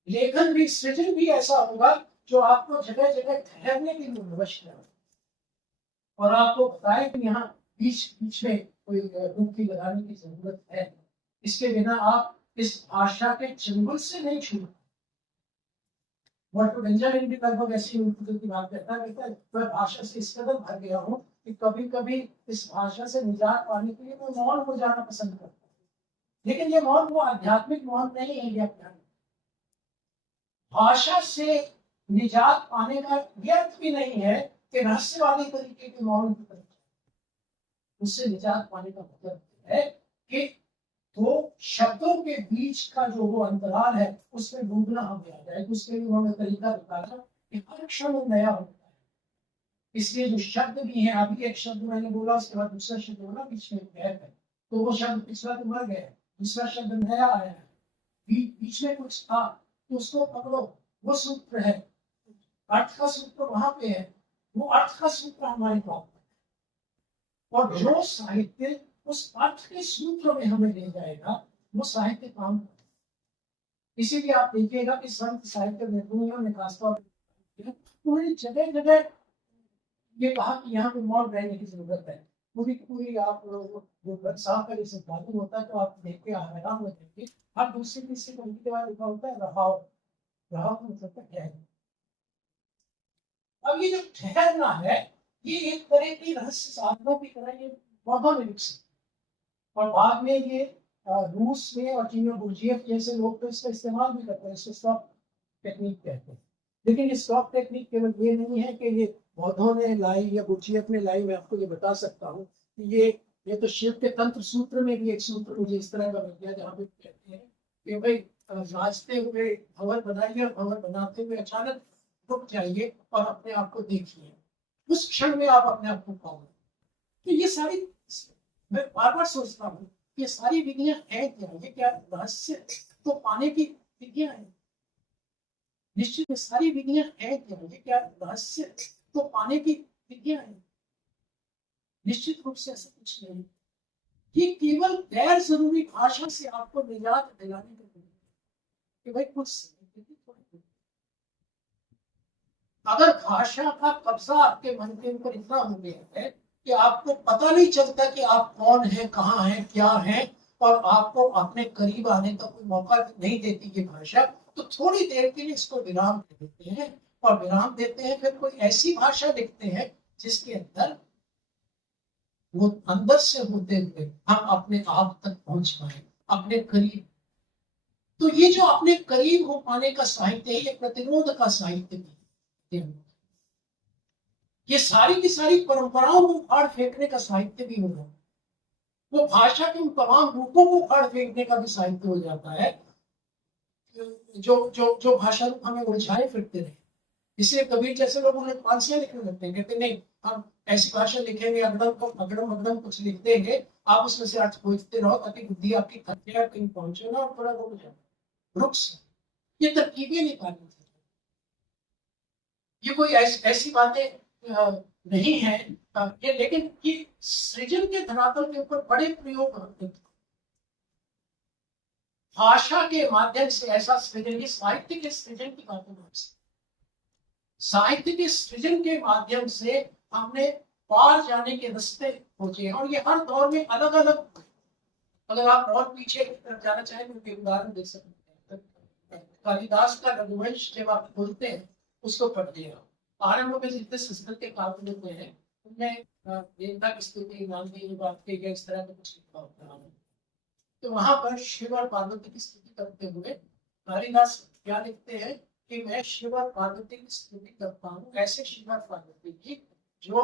लेखन भी, सृजन भी ऐसा होगा जो आपको जगह जगह ठहरने के लिए विवश है और आपको बताए कि यहाँ बीच बीच में कोई डुबकी लगाने की जरूरत है। इसके बिना आप इस भाषा के चंगुल से नहीं छूट। वॉल्टर बेंजामिन भी लगभग ऐसी की बात करता है, कहता है मैं भाषा से इस कदर भर गया हूँ कि कभी कभी इस भाषा से निजात पाने के लिए मैं मौन हो जाना पसंद करता हूँ। लेकिन ये मौन वो आध्यात्मिक मौन नहीं है, भाषा से निजात पाने का अर्थ भी नहीं है कि रहस्यवादी तरीके के मौन की तरफ। उससे निजात पाने का मतलब है कि दो शब्दों के बीच का जो वो अंतराल है उसमें डूबना हमें आ जाए। उसके लिए उन्होंने तरीका बताया कि हर क्षण नया होता है। इसलिए जो शब्द भी है, अभी एक शब्द मैंने बोला, उसके बाद दूसरा शब्द बोला, बीच में गैप है, तो वो शब्द पिछला तो मर गया, दूसरा शब्द नया आया है, बीच में कुछ था तो उसको पकड़ो, वो सूत्र है, अर्थ का सूत्र वहां पे है, वो अर्थ का सूत्र हमारे पास। और जो साहित्य उस अर्थ के सूत्र में हमें ले जाएगा वो साहित्य काम। इसीलिए आप देखिएगा कि संत साहित्य विद्वानों ने खासतौर पर पूरी जगह जगह ये कहा कि यहाँ पे मौन रहने की जरूरत है। पूरी आप जो साफ कर इसे मालूम होता है तो आप देख के हैरान हो जाएंगे। हर दूसरी तीसरी पंक्ति के बाद लिखा होता है रहाव। रहाव का मतलब क्या है? अब ये जो ठहरना है ये एक तरह की रहस्य साधना की तरह ये पौधा में विकसित, और बाद में ये रूस में और चीन में बुर्जिएफ जैसे लोग तो इसका इस्तेमाल भी करते हैं, इसको स्टॉप टेक्निक कहते हैं। लेकिन ये स्टॉप टेक्निक केवल ये नहीं है कि ये बौद्धों ने लाई या बुर्जिएफ ने लाई। मैं आपको ये बता सकता हूँ कि ये तो शिव के तंत्र सूत्र में भी एक सूत्र मुझे इस तरह का बन गया जहाँ पे कहते हैं कि भाई नाचते हुए भवन बनाइए और भवन बनाते हुए अचानक रुक जाइए और अपने आप को देखिए, उस क्षण में आप अपने आप को पाओगे। तो ये सारी, मैं बार बार सोचता हूँ ये सारी विधियां हैं क्या, ये क्या रहस्य तो पाने की विधियां हैं? निश्चित सारी विधियां हैं क्या, ये क्या रहस्य तो पाने की विधियां हैं? निश्चित रूप से ऐसा कुछ नहीं। ये केवल गैर जरूरी भाषा से आपको निजात दिलाने के लिए कि भाई कुछ अगर भाषा का कब्जा आपके मन के ऊपर इतना हो गया है कि आपको पता नहीं चलता कि आप कौन हैं, कहाँ हैं, क्या हैं, और आपको अपने करीब आने का कोई मौका नहीं देती ये भाषा, तो थोड़ी देर के लिए इसको विराम दे देते हैं और विराम देते हैं, फिर कोई ऐसी भाषा लिखते हैं जिसके अंदर वो अंदर से होते हुए हम अपने आप तक पहुंच पाए, अपने करीब। तो ये जो अपने करीब हो पाने का साहित्य है, ये प्रतिरोध का साहित्य भी। ये सारी की सारी परंपराओं को उखाड़ फेंकने का साहित्य भी होगा। वो भाषा के उन तमाम रूपों को उखाड़ फेंकने का भी साहित्य हो जाता है जो भाषा रूप हमें उलझाए फिरते रहे। इसलिए कबीर जैसे लोग उन्हें फांसियां लिखने लगते हैं, कहते नहीं हम ऐसी भाषा लिखेंगे, अगड़म कुछ लिख देंगे, आप उसमें से अर्थ खोजते रहो ताकि बुद्धि आपकी थक जाए, कहीं पहुंचे ना और थोड़ा रुक जाए, रुक से। ये तरकीबें निकालनी चाहिए। ये कोई ऐसी बातें नहीं है ये, लेकिन ये सृजन के धरातल के ऊपर बड़े प्रयोग होते हैं। भाषा के माध्यम से ऐसा सृजन, साहित्य के सृजन की बात है। साहित्य के सृजन के माध्यम से हमने पार जाने के रास्ते खोजे, और ये हर दौर में अलग अलग। अगर आप और पीछे जाना चाहें तो उदाहरण दे सकते हैं। कालिदास का रघुवंश जब आप बोलते हैं उसको पढ़िएगा। आरंभ में जितने संस्कृत के काव्य होते हैं उनमें देवता की स्तुति, गांधी बात के इस तरह का कुछ लिखा होता है। तो वहां पर शिव और पार्वती की स्तुति करते हुए कालिदास क्या लिखते हैं कि मैं शिव और पार्वती की स्तुति करता हूँ, ऐसे शिव और पार्वती की जो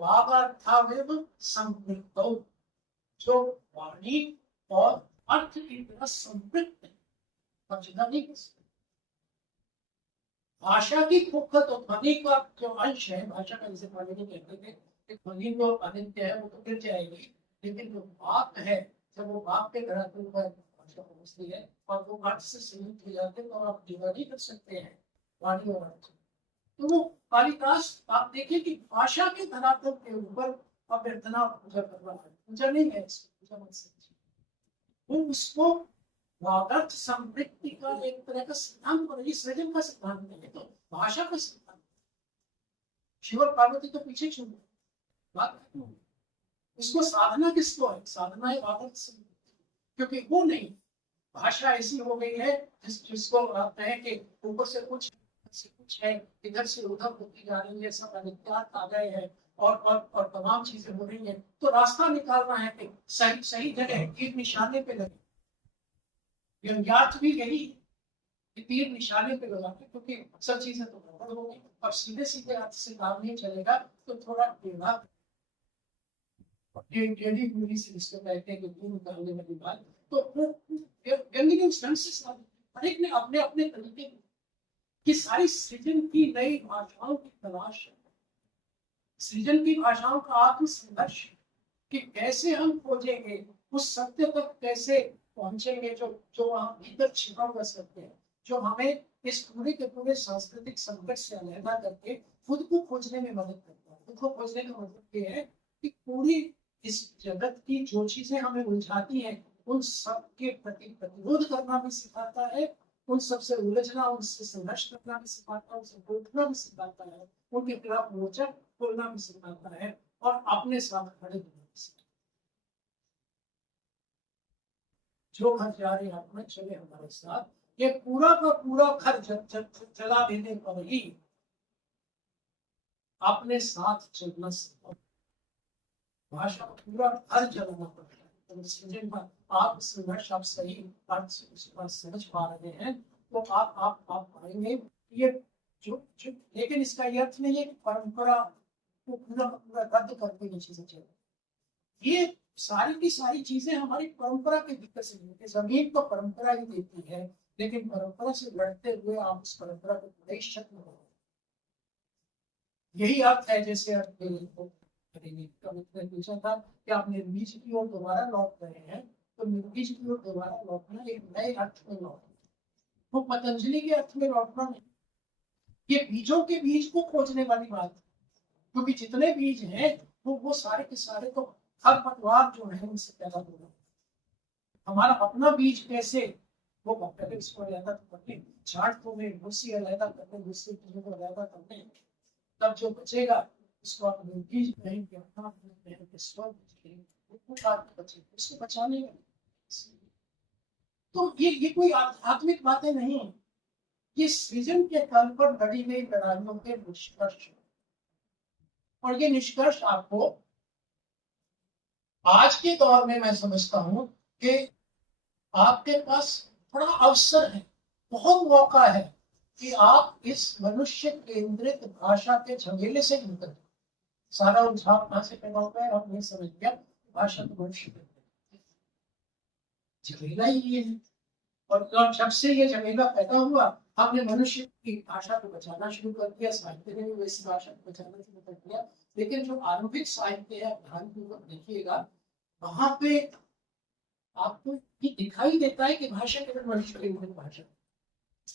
वागार्थावेव संपृक्तौ, जो वाणी और अर्थ की तरह संपृक्त है और जुदा नहीं हो सकते। भाषा की खुखत और ध्वनि का जो अंश है, भाषा का जिसे पाणिनि कहते थे, कि ध्वनि जो अनित्य है वो तो गिर जाएगी, लेकिन जो वाक है, जब वो वाक के धरातल पर भाषा पहुंचती है और वो अर्थ से सीमित हो जाते हैं, तो आप डिवाइड नहीं कर सकते हैं वाणी और अर्थ। तो वो कालिदास आप देखिए कि भाषा के धरातल के ऊपर अभ्यर्थना पूजा कर रहा है, पूजा नहीं है, पूजा मत समझिए, वो उसको वागर्थ समृद्धि का एक तरह का सिद्धांत और सृजन का सिद्धांत नहीं है, तो भाषा का सिद्धांत। शिव और पार्वती तो पीछे छोड़ बात, उसको साधना किसको है? साधना है वागर्थ समृद्धि, क्योंकि वो नहीं, भाषा ऐसी हो गई है जिसको आप कहें कि ऊपर से कुछ है, इधर से उधर होती जा रही है, सब अनित्यात आ गए हैं और तमाम चीजें हो रही हैं, तो रास्ता निकालना है कि सही सही जगह तीर निशाने पे लगे। व्यंग्यार्थ भी यही कि तीर निशाने पे लगाते, क्योंकि सब चीजें तो गड़बड़ हो गई और सीधे सीधे अर्थ से काम नहीं चलेगा, तो थोड़ा टेढ़ा टेढ़ी पूरी से इसको कहते हैं कि दूर निकालने वाली बात, तो वो व्यंग्य ने उस ढंग से हर एक ने अपने अपने तरीके की सारी सृजन की नई भाषाओं की तलाश है, सृजन की भाषाओं का आत्म संघर्ष, कि कैसे हम खोजेंगे उस सत्य तक, कैसे पहुंचेंगे जो जो वहां भीतर छिपा हुआ सत्य है, जो हमें इस पूरे के पूरे सांस्कृतिक संकट से अलहदा करके खुद को खोजने में मदद करता है। खुद को खोजने का मतलब ये है कि पूरी इस जगत की जो चीजें हमें उलझाती हैं, उन सब के प्रति प्रतिरोध करना भी सिखाता है, उन सबसे उलझना, उनसे संघर्ष करना भी सिखाता है, उनसे टूटना भी सिखाता है, उनके खिलाफ मोर्चा खोलना भी सिखाता है और अपने साथ खड़े होना भी सिखाता है। जो घर जा रहे हैं अपने चले हमारे साथ, ये पूरा का पूरा घर जला देने पर ही अपने साथ चलना संभव। भाषा को पूरा घर जलाना पड़ता है, तो आप संघर्ष आप सही अर्थ से उसके बाद समझ पा रहे हैं, तो आप पाएंगे ये जो लेकिन इसका ये अर्थ नहीं है कि परंपरा को पूरा पूरा रद्द करके ये चीजें चल, ये सारी की सारी चीजें हमारी परंपरा के भीतर से मिलती है। जमीन तो परंपरा ही देती है, लेकिन परंपरा से लड़ते हुए आप उस परंपरा को बड़े शक्ल हो, यही अर्थ है। जैसे पूछा था कि आप निर्बीज की ओर दोबारा लौट रहे हैं, तो निर्बीज की ओर दोबारा लौटना एक नए अर्थ में लौटना, वो पतंजलि के अर्थ में लौटना नहीं, ये बीजों के बीज को खोजने वाली बात है, क्योंकि जितने बीज हैं वो सारे के सारे तो खरपतवार जो है उनसे पैदा हो रहे, हमारा अपना बीज कैसे वो पहले उसको अलहदा करते, झाड़ को में भूसी अलहदा करते, दूसरी चीजों को अलहदा करते, तब जो बचेगा उसको आप बीज कहेंगे, अपना कहेंगे, स्व बचेगा, उसको बचाने में। तो ये कोई आध्यात्मिक बातें नहीं, ये सृजन के तल पर लड़ी गई लड़ाइयों के निष्कर्ष, और ये निष्कर्ष आपको आज के दौर में मैं समझता हूं कि आपके पास बड़ा अवसर है, बहुत मौका है कि आप इस मनुष्य केंद्रित भाषा के झमेले से निकल, सारा उलझाव कहां से पैदा होता है आप नहीं समझ गया, भाषा तो मनुष्य झमेला ही ये है, और जब से ये झमेला पैदा हुआ हमने मनुष्य की भाषा को बचाना शुरू कर दिया, साहित्य ने भी वैसी भाषा को बचाना शुरू कर दिया, लेकिन जो आरंभिक साहित्य है ध्यानपूर्वक देखिएगा, वहां पे आपको ये दिखाई देता है कि भाषा केवल मनुष्य की भाषा,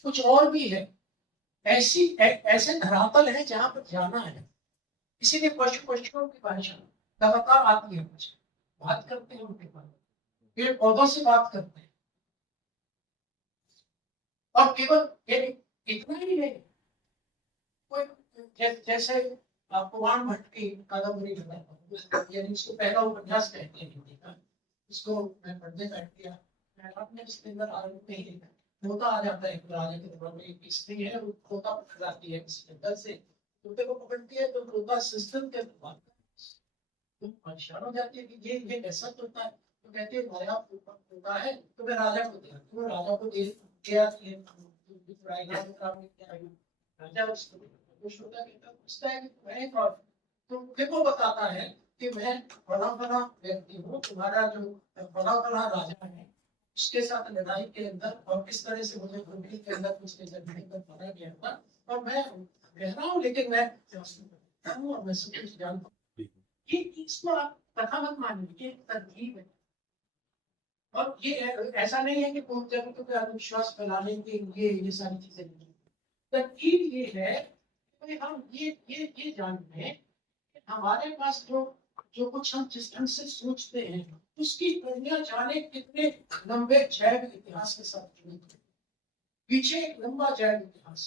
कुछ और भी है, ऐसे धरातल है जहां पर जाना है, इसीलिए पशुओं की भाषा लगातार आती है, कुछ बात करते हैं उनके बारे में, पेड़ पौधों से बात करते हैं, और केवल इतना ही नहीं, कोई जैसे पुराण भट्ट की कादम्बरी यानी इसको पहला उपन्यास कहते हैं हिंदी का, इसको मैं पढ़ने बैठ गया, आपने इसके अंदर आरंभ में ही तोता आ जाता है, राजा के दरबार में एक स्त्री है, वो तोता पकड़ जाती है किसी जंगल से, तोते को पकड़ती है, तो तोता सिस्टम के दरबार तो परेशान हो जाती है कि ये कैसा तोता है, तो कहती है नया तोता है, तो मैं राजा को दिया, तो राजा को दे दिया, राजा उसको पूछता है कि मैं कौन, तो देखो बताता है कि मैं बड़ा व्यक्ति हूँ, तुम्हारा जो बड़ा राजा है उसके साथ लड़ाई के अंदर और किस तरह से मुझे कुंडली के अंदर कुछ मारा गया था, और मैं कह रहा हूँ, लेकिन मैं हूँ और मैं सब कुछ जानता हूँ। ये इसको आप कथा मत मानिए, ये तरकीब है। और ये ऐसा नहीं है कि पूर्व जगतों पे अंधविश्वास फैलाने के लिए ये सारी चीजें नहीं। तरकीब ये है कि हम ये जान लें कि हमारे पास जो कुछ हम जिस ढंग से सोचते हैं, उसकी दुनिया जाने कितने लंबे जैव इतिहास के साथ जुड़ी है। पीछे एक लंबा जैव इतिहास,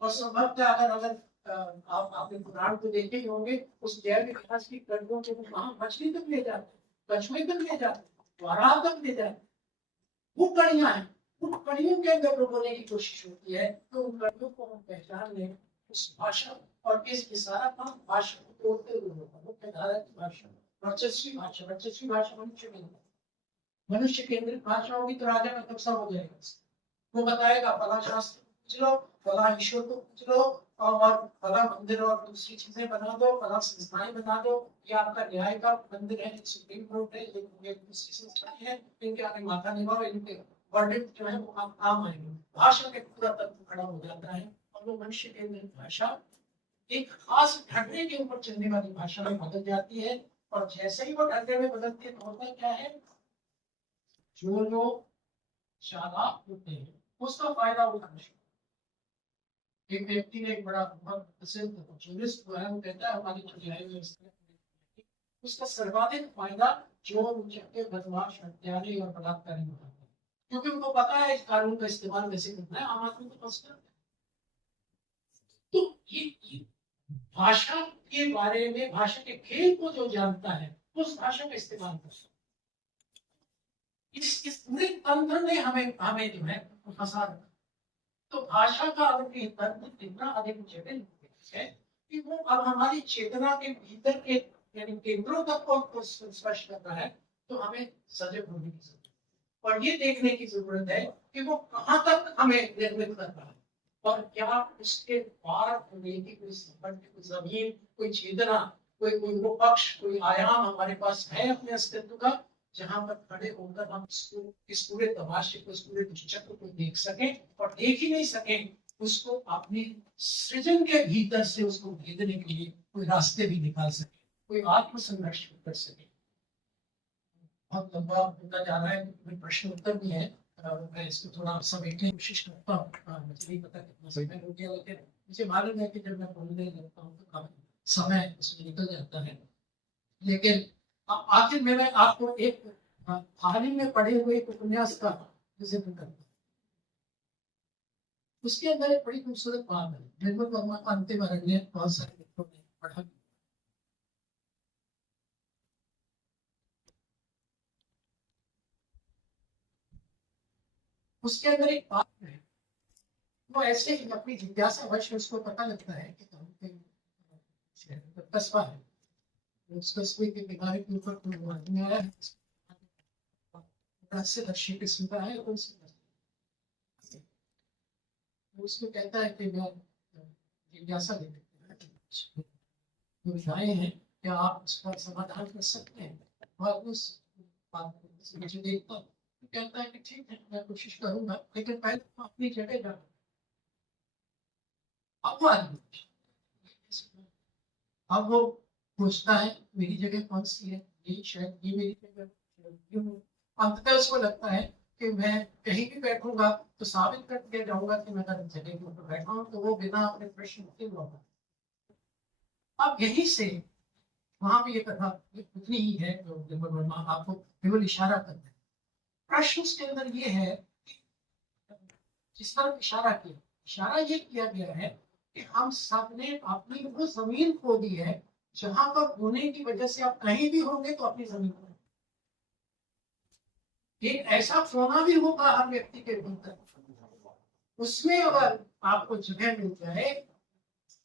और संभवतः अगर आपने पुराण को देखे ही होंगे, उस जैव इतिहास की कड़ियों को वहां मछली तक ले जाते, कछुए तक ले जाते, वाराह तक ले जाते। वो कड़ियां हैं, उन कड़ियों के अंदर डुबोने की कोशिश होती है, तो उन कड़ियों को हम पहचान लें उस भाषा, और इस सारा काम भाषा को तोड़ते हुए होगा। मुख्य धारा की भाषा, वर्चस्वी भाषा, वर्चस्वी भाषा मनुष्य केंद्रित, मनुष्य केंद्रित भाषा होगी तो राजा का नक्शा हो जाएगा। वो बताएगा फला शास्त्र पूछ लो, फला ईश्वर को पूछ लो, और फला मंदिर और दूसरी चीजें बना दो, फला संस्थाएं बना दो। ये आपका न्याय का मंदिर है, सुप्रीम कोर्ट है, ये दूसरी संस्थाएं हैं, इनके आगे माथा निभाओ, इनके वर्डिक्ट जो है वो काम आएंगे। भाषा के पूरा तत्व खड़ा हो जाता है, और वो मनुष्य केंद्रित भाषा एक खास ढंगे के ऊपर चलने वाली भाषा में बदल जाती है। और जैसे ही वो ढंगे में बदलती है तो होता क्या है, जो लोग चालाक होते हैं उसका फायदा उठाना शुरू। एक व्यक्ति ने एक बड़ा बहुत प्रसिद्ध जर्नलिस्ट हुआ है, वो कहता है हमारी जो न्याय व्यवस्था है उसका सर्वाधिक फायदा चोर, चक्के, बदमाश, हत्यारे और बलात्कारी उठाते हैं, क्योंकि उनको पता है इस कानून का इस्तेमाल कैसे करना है, आम आदमी को पसंद। तो ये भाषा के बारे में, भाषा के खेल को जो जानता है उस भाषा का इस्तेमाल कर सकता। इस पूरे तंत्र ने हमें जो है फंसा रखा। तो भाषा का अगर ये तंत्र इतना अधिक जटिल है कि वो अब हमारी चेतना के भीतर के यानी केंद्रों तक को स्पर्श करता है, तो हमें सजग होने की जरूरत है, और ये देखने की जरूरत है कि वो कहाँ तक हमें निर्मित कर रहा है, और क्या उसके पार होने की कोई संबंध, कोई जमीन, कोई चेतना, कोई वो पक्ष, कोई आयाम हमारे पास है अपने अस्तित्व का, जहां पर खड़े होकर हम इस पूरे तमाशे को, इस पूरे चक्र को देख सकें, और देख ही नहीं सकें, उसको अपने सृजन के भीतर से उसको भेदने के लिए कोई रास्ते भी निकाल सके, कोई आत्म संघर्ष कर सके। बहुत लंबा होता जा रहा है, प्रश्न उत्तर भी है, मैं इसको थोड़ा समेटने की कोशिश करता हूँ। मुझे नहीं पता कितना समय हो गया, लेकिन मुझे मालूम है कि जब मैं बोलने लगता हूँ तो काफी समय उसमें निकल जाता है। लेकिन आखिर में मैं आपको एक हाल ही में पढ़े हुए एक उपन्यास का जिक्र करता हूँ। उसके अंदर एक बड़ी खूबसूरत बात है, निर्मल वर्मा का अंतिम अरण्य बहुत सारे मित्रों ने पढ़ा। उसके अंदर एक बात है, वो ऐसे ही अपनी जिज्ञासा वश उसको पता लगता है कि कस्बा है, उस कस्बे के किनारे के ऊपर कोई आदमी आया है, से अच्छी किस्म का है, तो उसको कहता है कि मैं जिज्ञासा लेते हैं, क्या आप उसका समाधान कर सकते हैं, और उस बात को मुझे देखता हूँ, कहता है कि ठीक है मैं कोशिश करूंगा, लेकिन पहले अपनी जगह जाऊंगा। अब वो पूछता है मेरी जगह कौन सी है, ये शायद ये मेरी जगह। अंततः उसको लगता है कि मैं कहीं भी बैठूंगा तो साबित करके जाऊंगा कि मैं गलत जगह के ऊपर बैठा हूँ, तो वो बिना अपने प्रश्न के होगा। अब यही से वहां भी ये कथा उतनी ही है जो निर्मल वर्मा आपको केवल इशारा करता है। प्रश्न उसके अंदर ये है, जिस तरफ इशारा ये किया गया है कि हम सब ने अपनी वो जमीन खो दी है, जहां पर होने की वजह से आप कहीं भी होंगे तो अपनी जमीन खो। एक ऐसा खोना भी होगा हर व्यक्ति के भीतर, उसमें अगर आपको जगह मिल जाए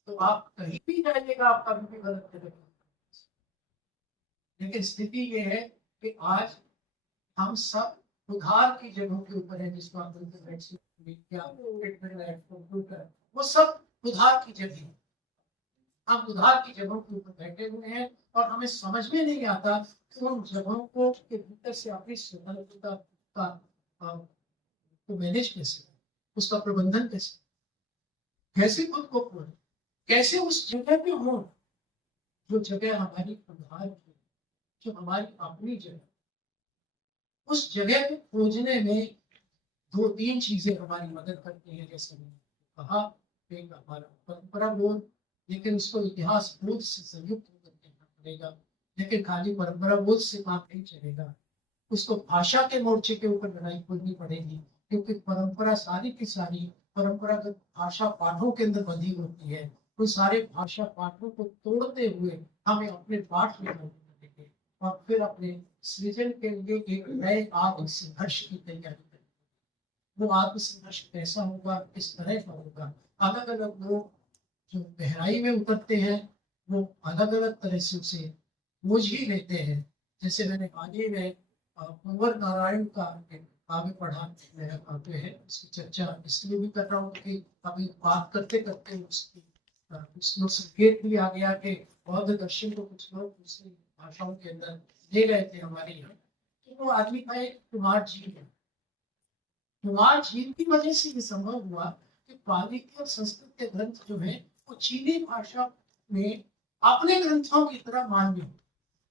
तो आप कहीं भी जाइएगा, आप कभी भी गलत जगह। लेकिन स्थिति ये है कि आज हम सब उधार की जगहों के ऊपर है, जिसको आप वो सब उधार की जगह है। हम उधार की जगहों के ऊपर बैठे हुए हैं, और हमें समझ में नहीं आता कि उन जगहों को के भीतर से अपनी स्वतंत्रता का मैनेज कैसे, उसका प्रबंधन कैसे। कैसे खुद को खोजें, कैसे उस जगह पे हो जो जगह हमारी आधार की, जो हमारी अपनी जगह। उस जगह को खोजने में दो तीन चीजें हमारी मदद करती हैं। जैसे मैंने कहा, एक हमारा परंपरा बोध, लेकिन उसको इतिहास बोध से संयुक्त होकर देखना पड़ेगा। लेकिन खाली परंपरा बोध से काम नहीं चलेगा, उसको भाषा के मोर्चे के ऊपर लड़ाई खोलनी पड़ेगी, क्योंकि परंपरा सारी की सारी परंपरागत भाषा पाठों के अंदर बंधी होती है। उन सारे भाषा पाठों को तोड़ते हुए हमें अपने पाठ में पड़ेंगे और फिर अपने सृजन के लिए एक नए आत्म संघर्ष की तैयारी करें। वो आत्म संघर्ष कैसा होगा, किस तरह का होगा? अलग अलग लोग जो गहराई में उतरते हैं वो अलग अलग तरह से उसे बोझ ही लेते हैं। जैसे मैंने हाल ही में कुंवर नारायण का एक काव्य पढ़ा, मेरा काव्य है, उसकी चर्चा इसलिए भी कर रहा हूँ कि अभी बात करते करते उसकी उसमें संकेत भी आ गया कि बौद्ध दर्शन को कुछ लोग दूसरी भाषाओं के अंदर ले गए थे हमारे यहाँ। तो वो आदमी का एक कुमार झील है। कुमार झील की वजह से ये संभव हुआ कि पाली और संस्कृत के ग्रंथ जो है वो चीनी भाषा में अपने ग्रंथों की तरह मान्य।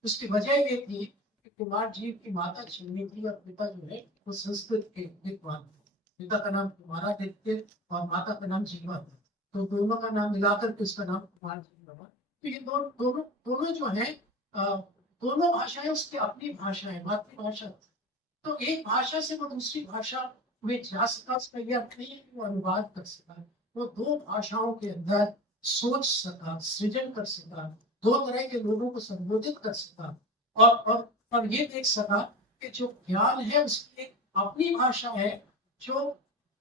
उसकी वजह ये थी कि कुमार झील की माता चीनी थी और पिता जो है वो संस्कृत के विद्वान थे। पिता का नाम कुमारादित्य और माता का नाम जीवा था, तो दोनों का नाम मिलाकर के उसका नाम कुमार झील बना। तो ये दोनों जो है दोनों भाषाएं उसकी अपनी भाषा है, मातृभाषा। तो एक भाषा से वो दूसरी भाषा में जा सका, उसका यह अर्थ नहीं है कि वो अनुवाद कर सका, वो दो भाषाओं के अंदर सोच सका, सृजन कर सका, दो तरह के लोगों को संबोधित कर सका और ये देख सका कि जो ज्ञान है उसकी एक अपनी भाषा है जो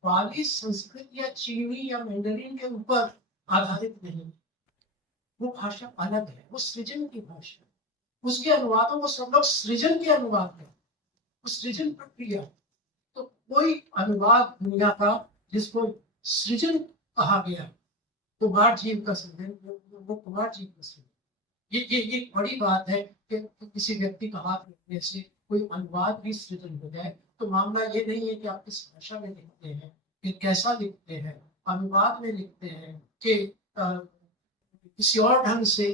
पाली, संस्कृत या चीनी या मैंडरीन के ऊपर आधारित नहीं। वो भाषा अलग है, वो सृजन की भाषा है। उसके अनुवादों को सब लोग सृजन के अनुवाद है, वो सृजन प्रक्रिया। तो कोई अनुवाद दुनिया का जिसको सृजन कहा गया, कुमार जीव का सृजन, वो कुमार जीव का सृजन। ये बड़ी बात है कि किसी व्यक्ति का हाथ लिखने से कोई अनुवाद भी सृजन हो जाए। तो मामला ये नहीं है कि आप किस भाषा में लिखते हैं, कि कैसा लिखते हैं, अनुवाद में लिखते हैं कि किसी और ढंग से,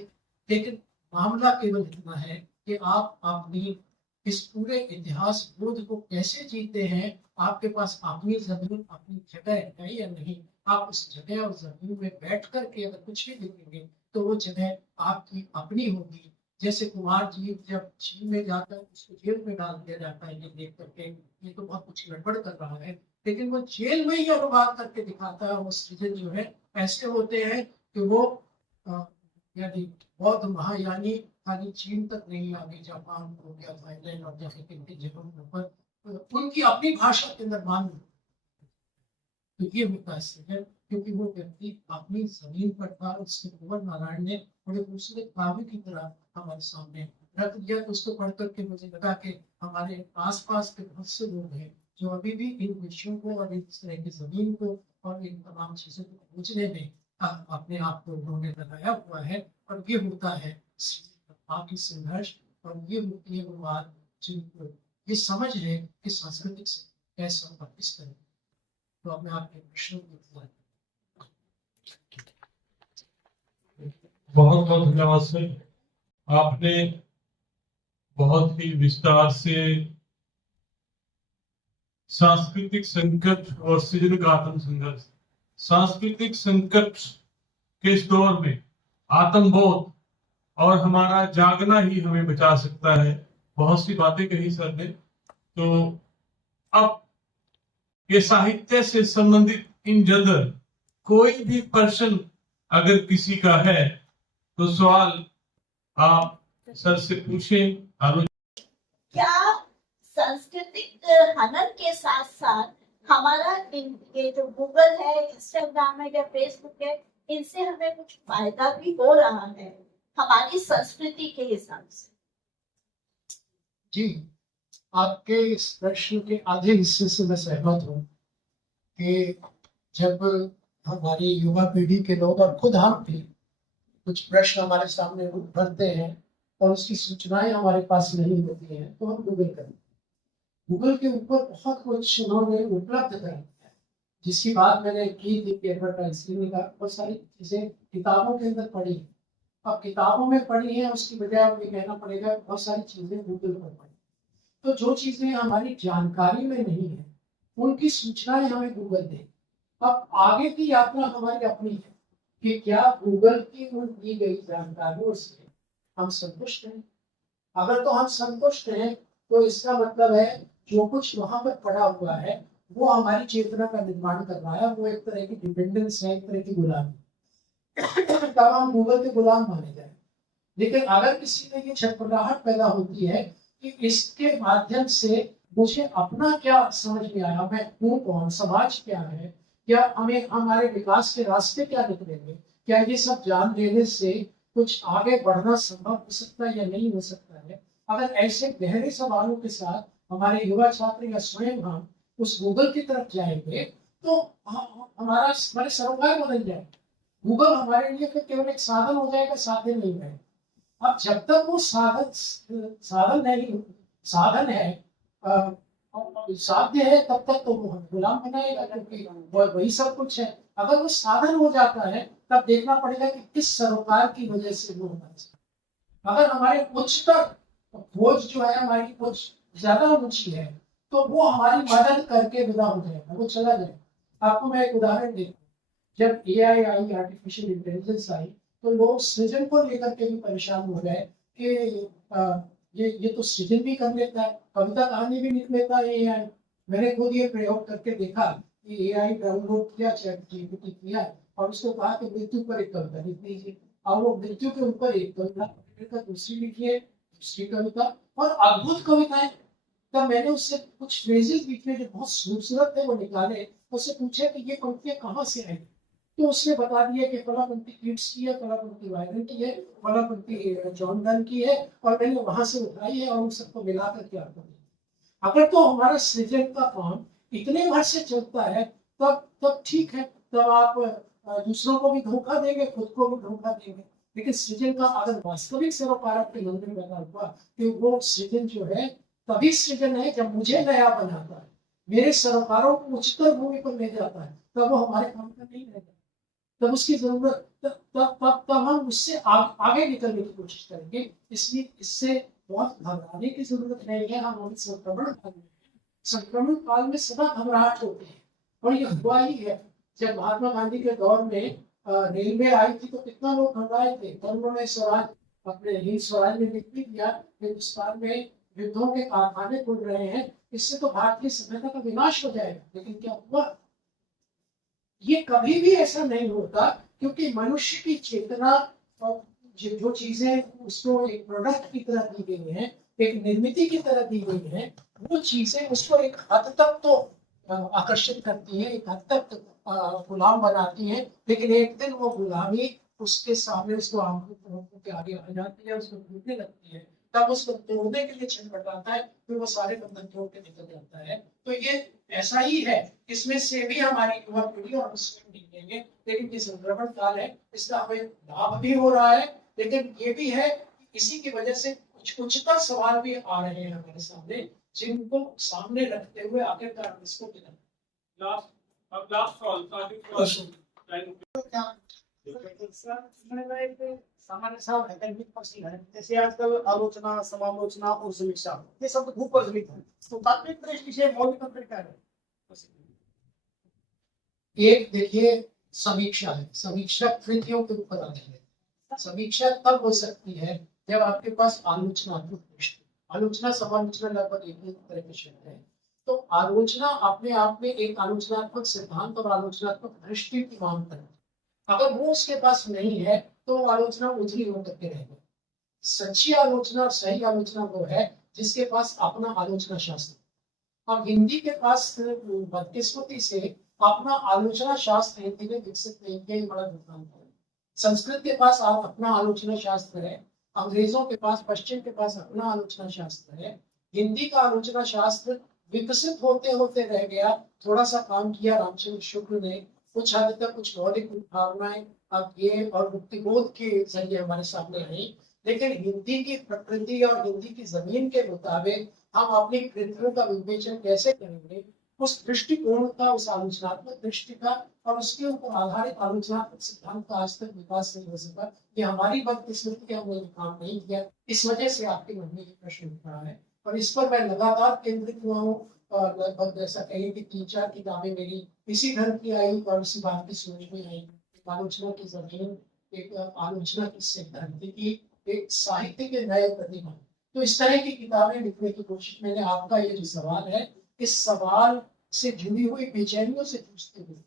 लेकिन मामला केवल इतना है कि आप अपनी इस पूरे इतिहास बोध को कैसे जीते हैं। आपके पास अपनी जमीन, अपनी जगह है या नहीं? आप उस जगह और जमीन में बैठ करके अगर कुछ भी लिखेंगे तो वो जगह आपकी अपनी होगी। जैसे कुमार जी जब झील में जाता है उसको जेल में डाल दिया जाता है, ये देख करके ये तो बहुत कुछ गड़बड़ कर रहा है, लेकिन वो जेल में ही अनुवाद करके दिखाता है। वो सृजन जो है ऐसे होते हैं कि वो यदि बौद्ध महायानी खाली चीन तक नहीं, आगे जापान हो गया, थाईलैंड और जैसे किन जगहों पर उनकी अपनी भाषा के अंदर मान। तो ये होता है सृजन, क्योंकि वो व्यक्ति अपनी जमीन पर था। उसके कुंवर नारायण ने बड़े दूसरे काव्य की तरह हमारे सामने रख दिया। तो उसको पढ़ करके मुझे लगा कि हमारे आसपास के बहुत से लोग हैं जो अभी भी इन विषयों को और इस तरह की जमीन को और इन तमाम चीजों को खोजने में अपने आप को उन्होंने लगाया हुआ है। और ये होता है आपकी संघर्ष, और ये होती है वो बात जिनको ये समझ है कि सांस्कृतिक से कैसा और किस तरह। तो अब मैं आपके प्रश्नों को बहुत बहुत धन्यवाद सर। आपने बहुत ही विस्तार से सांस्कृतिक संकट और सृजन का आत्म संघर्ष, सांस्कृतिक संकट के इस दौर में आत्मबोध और हमारा जागना ही हमें बचा सकता है। बहुत सी बातें कही सर ने। तो अब ये साहित्य से संबंधित इन जनरल कोई भी प्रश्न अगर किसी का है तो सवाल आप सर से पूछें। क्या सांस्कृतिक हनन के साथ साथ हमारा ये जो गूगल है, इंस्टाग्राम है या फेसबुक है, इनसे हमें कुछ फायदा भी हो रहा है हमारी संस्कृति के हिसाब से? जी, आपके इस प्रश्न के आधे हिस्से से मैं सहमत हूँ कि जब हमारी युवा पीढ़ी के लोग और खुद हम भी कुछ प्रश्न हमारे सामने उभरते हैं और उसकी सूचनाएं हमारे पास नहीं होती हैं तो हम गूगल करते हैं। गूगल के ऊपर बहुत कुछ उन्होंने उपलब्ध कर दिया है। जिसकी बात मैंने की थी कि एडवर्टाइजिंग का बहुत सारी चीजें किताबों के अंदर पढ़ी है। अब किताबों में पढ़ी है उसकी बजाय अब ये कहना पड़ेगा बहुत सारी चीजें गूगल पर पढ़ी। तो जो चीजें हमारी जानकारी में नहीं है उनकी सूचनाएं हमें गूगल दे। अब आगे की यात्रा हमारी अपनी है कि क्या गूगल की उन दी गई जानकारियों से हम संतुष्ट हैं। अगर तो हम संतुष्ट हैं तो इसका मतलब है जो कुछ वहां पर पड़ा हुआ है वो हमारी चेतना का निर्माण कर रहा है, वो एक तरह की डिपेंडेंस है, एक तरह की गुलामी। तब हम गूगल के गुलाम माने जाए। लेकिन अगर किसी में ये छटपटाहट पैदा होती है कि इसके माध्यम से मुझे अपना क्या समझ में आया, मैं हूँ कौन, समाज क्या है, क्या हमें हमारे विकास के रास्ते क्या निकलेंगे, क्या ये सब जान लेने से कुछ आगे बढ़ना संभव हो सकता है या नहीं हो सकता है। अगर ऐसे गहरे सवालों के साथ हमारे युवा छात्र या स्वयं हम उस गूगल की तरफ जाएंगे तो हमारे सरोकार बदल जाएंगे। गूगल हमारे लिए फिर केवल एक साधन हो जाएगा, साधन नहीं है। अब जब तक वो साधन नहीं, साधन है, साध्य है, तब तक तो वो गुलाम बनाएगा क्योंकि वही सब कुछ है। अगर वो साधन हो जाता है तब देखना पड़ेगा कि किस सरोकार की वजह से वो होना चाहिए। अगर हमारे उच्चतर खोज जो है, हमारी खोज ज्यादा ऊंची है तो वो हमारी मदद करके विदा हो जाएगा, वो चला जाएगा। आपको मैं एक उदाहरण देता हूँ। जब AI आई, आर्टिफिशियल इंटेलिजेंस आई, तो लोग सृजन को लेकर के भी परेशान हो गए कि ये तो सृजन भी कर लेता है, कविता कहानी भी लिख लेता है AI। मैंने खुद ये प्रयोग करके देखा कि AI डाउनलोड किया, ChatGPT किया और उसको कहा कि मृत्यु पर एक कविता लिख दीजिए, और वो मृत्यु के ऊपर एक कविता, दूसरी लिखिए, दूसरी कविता, और अद्भुत कविताएं। तब मैंने उससे कुछ फ्रेजेस लिखे जो बहुत खूबसूरत थे, वो निकाले, उससे पूछा कि ये पंक्तियां कहाँ से आई, तो उसने बता दिया कि फला पंक्ति कीट्स की है, फला पंक्ति वायरन की है, फला पंक्ति जॉन डन की है, और मैंने वहां से उठाई है और उन सबको मिला करके आपको दिया। अगर तो हमारा सृजन का काम इतने भर से चलता है तब ठीक है, तब आप दूसरों को भी धोखा देंगे, खुद को भी धोखा देंगे। लेकिन सृजन का अगर वास्तविक सरोकार आपके मन में पैदा हुआ कि वो सृजन जो है तभी सृजन है जब मुझे नया बनाता है, मेरे सरोकारों को उच्चतर भूमि पर ले जाता है, तब वो हमारे काम का नहीं रहेगा। तब उसकी जरूरत तब हम उससे आगे निकलने की कोशिश करेंगे। इसलिए इससे बहुत घबराने की जरूरत नहीं है। हम संक्रमण काल में सदा घबराहट होती है, और ये हुआ ही है। जब महात्मा गांधी के दौर में रेलवे आई थी तो कितना लोग घबराए थे, और उन्होंने स्वराज, अपने हिंद स्वराज में लिख भी दिया, हिंदुस्तान में युद्धों के कारखाने खुल रहे हैं, इससे तो भारतीय सभ्यता का विनाश हो जाएगा। लेकिन क्या हुआ? ये कभी भी ऐसा नहीं होता, क्योंकि मनुष्य की चेतना और जो चीजें उसको एक प्रोडक्ट की तरह दी गई है, एक निर्मिति की तरह दी गई है, वो चीजें उसको एक हद तक तो आकर्षित करती है, एक हद तक गुलाम बनाती है। लेकिन एक दिन वो गुलामी उसके सामने, उसको आंखों के आगे आ जाती है, उसको टूटने लगती है, तब उसको तोड़ने के लिए छटपटाता है, फिर वो सारे बंधन तोड़ के निकल जाता है। तो ये ऐसा ही है, इसमें से भी हमारी युवा पीढ़ी और स्वयं निकलेंगे। लेकिन ये संक्रमण काल है, इसका हमें लाभ भी हो रहा है, लेकिन ये भी है इसी की वजह से कुछ उच्चतर सवाल भी आ रहे हैं हमारे सामने, जिनको सामने रखते हुए आखिरकार इसको लास्ट सामान्य सा एकेडमिक प्रश्न है, जैसे आजकल आलोचना, समालोचना और समीक्षा, ये शब्द खूब प्रचलित है, तो तात्विक दृष्टि से मौलिक अंतर क्या है? एक देखिए समीक्षा है, समीक्षा कृतियों के ऊपर आधारित है। समीक्षा तब हो सकती है जब आपके पास आलोचनात्मक दृष्टि, आलोचना समालोचना लगभग एक ही तरह के शब्द है। तो आलोचना अपने आप में एक आलोचनात्मक सिद्धांत और आलोचनात्मक दृष्टि की मांग करती है। अगर वो उसके पास नहीं है तो आलोचना उजली होकर के रहेगी। सच्ची आलोचना और सही आलोचना वो है जिसके पास अपना आलोचना शास्त्र। अब हिंदी के पास बदकिस्मती से अपना आलोचना शास्त्र हिंदी में विकसित नहीं किया, बड़ा नुकसान है। संस्कृत के पास अपना आलोचना शास्त्र है, अंग्रेजों के पास, पश्चिम के पास अपना आलोचना शास्त्र है। हिंदी का आलोचना शास्त्र विकसित होते होते रह गया, थोड़ा सा काम किया रामचंद्र शुक्ल ने, कुछ हद तक कुछ मौलिक भावनाएं अब ये और मुक्तिबोध के जरिए हमारे सामने आई। लेकिन हिंदी की प्रकृति और हिंदी की जमीन के मुताबिक हम अपनी कृतियों का विवेचन कैसे करेंगे, उस दृष्टिकोण का, उस आलोचनात्मक दृष्टि का और उसके ऊपर आधारित आलोचनात्मक सिद्धांत का आज तक विकास नहीं हो सका। ये हमारी बदकिस्मती है, हमने काम नहीं किया, इस वजह से आपके मन में ये प्रश्न उठ रहा है और इस पर मैं लगातार केंद्रित हुआ हूँ। और लगभग ऐसा कहिए कि 3-4 किताबें मेरी इसी ढंग की आई और इसी बात की सोच में आई। आलोचना की जमीन, एक आलोचना की सैद्धांतिकी, एक साहित्य के नए प्रतिभा। तो इस तरह की किताबें लिखने की कोशिश मैंने। आपका ये जो सवाल है, इस सवाल से जुड़ी हुई बेचैनियों से पूछते हुए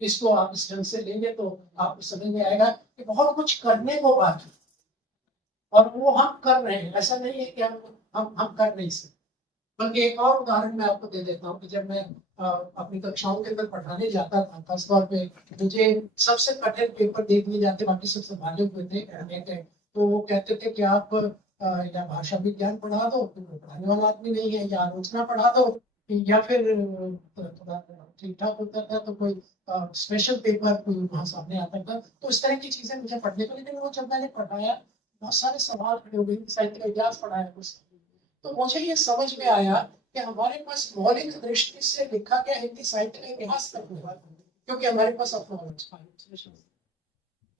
इसको आप इस ढंग से लेंगे तो आपको समझ में आएगा कि बहुत कुछ करने को बाकी और वो हम कर रहे हैं। ऐसा नहीं है कि हम कर नहीं सकते। बल्कि एक और उदाहरण मैं आपको दे देता हूँ कि जब मैं अपनी कक्षाओं के अंदर पढ़ाने जाता था, खासतौर पे मुझे सबसे कठिन पेपर दे दिए जाते, बाकी सब संभाले हुए थे पढ़ने के, तो वो कहते थे कि आप या भाषा विज्ञान पढ़ा दो, तो पढ़ाने वाला आदमी नहीं है, या आलोचना पढ़ा दो, या फिर थोड़ा ठीक ठाक होता था तो कोई स्पेशल पेपर कोई वहाँ सामने आता था। तो इस तरह की चीजें मुझे पढ़ने को, लेकिन वो जब मैंने पढ़ाया बहुत सारे सवाल खड़े हो गए, साहित्य का इतिहास पढ़ाया कुछ, तो मुझे ये समझ में आया कि हमारे पास मौलिक दृष्टि से लिखा गया हिंदी साहित्य का इतिहास तक हुआ, क्योंकि हमारे पास अपना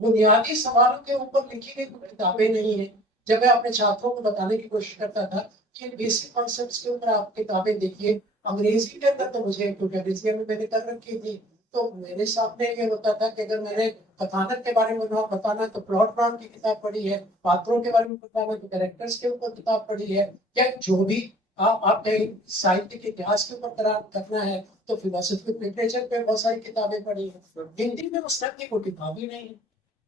बुनियादी सवालों के ऊपर लिखी गई किताबें नहीं है। जब मैं अपने छात्रों को बताने की कोशिश करता था कि बेसिक कॉन्सेप्ट्स के ऊपर आप किताबें देखिए, अंग्रेजी के अंदर तो मुझे, क्योंकि अंग्रेजी में मैंने कर रखी थी, तो मेरे सामने ये होता था कि अगर मैंने कथानक के बारे में बताना तो प्लॉट नाम की किताब पढ़ी है, पात्रों के बारे में बताना तो कैरेक्टर्स के ऊपर किताब पढ़ी है, या जो भी आपने साहित्य के इतिहास के ऊपर करना है तो फिलोसफी लिटरेचर पे बहुत सारी किताबें पढ़ी है। हिंदी में उस तरह की कोई किताब ही नहीं है।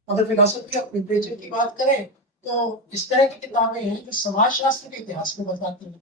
अगर फिलोसफी ऑफ लिटरेचर की बात करें तो इस तरह की किताबें हैं जो समाजशास्त्र के इतिहास में बताती हैं,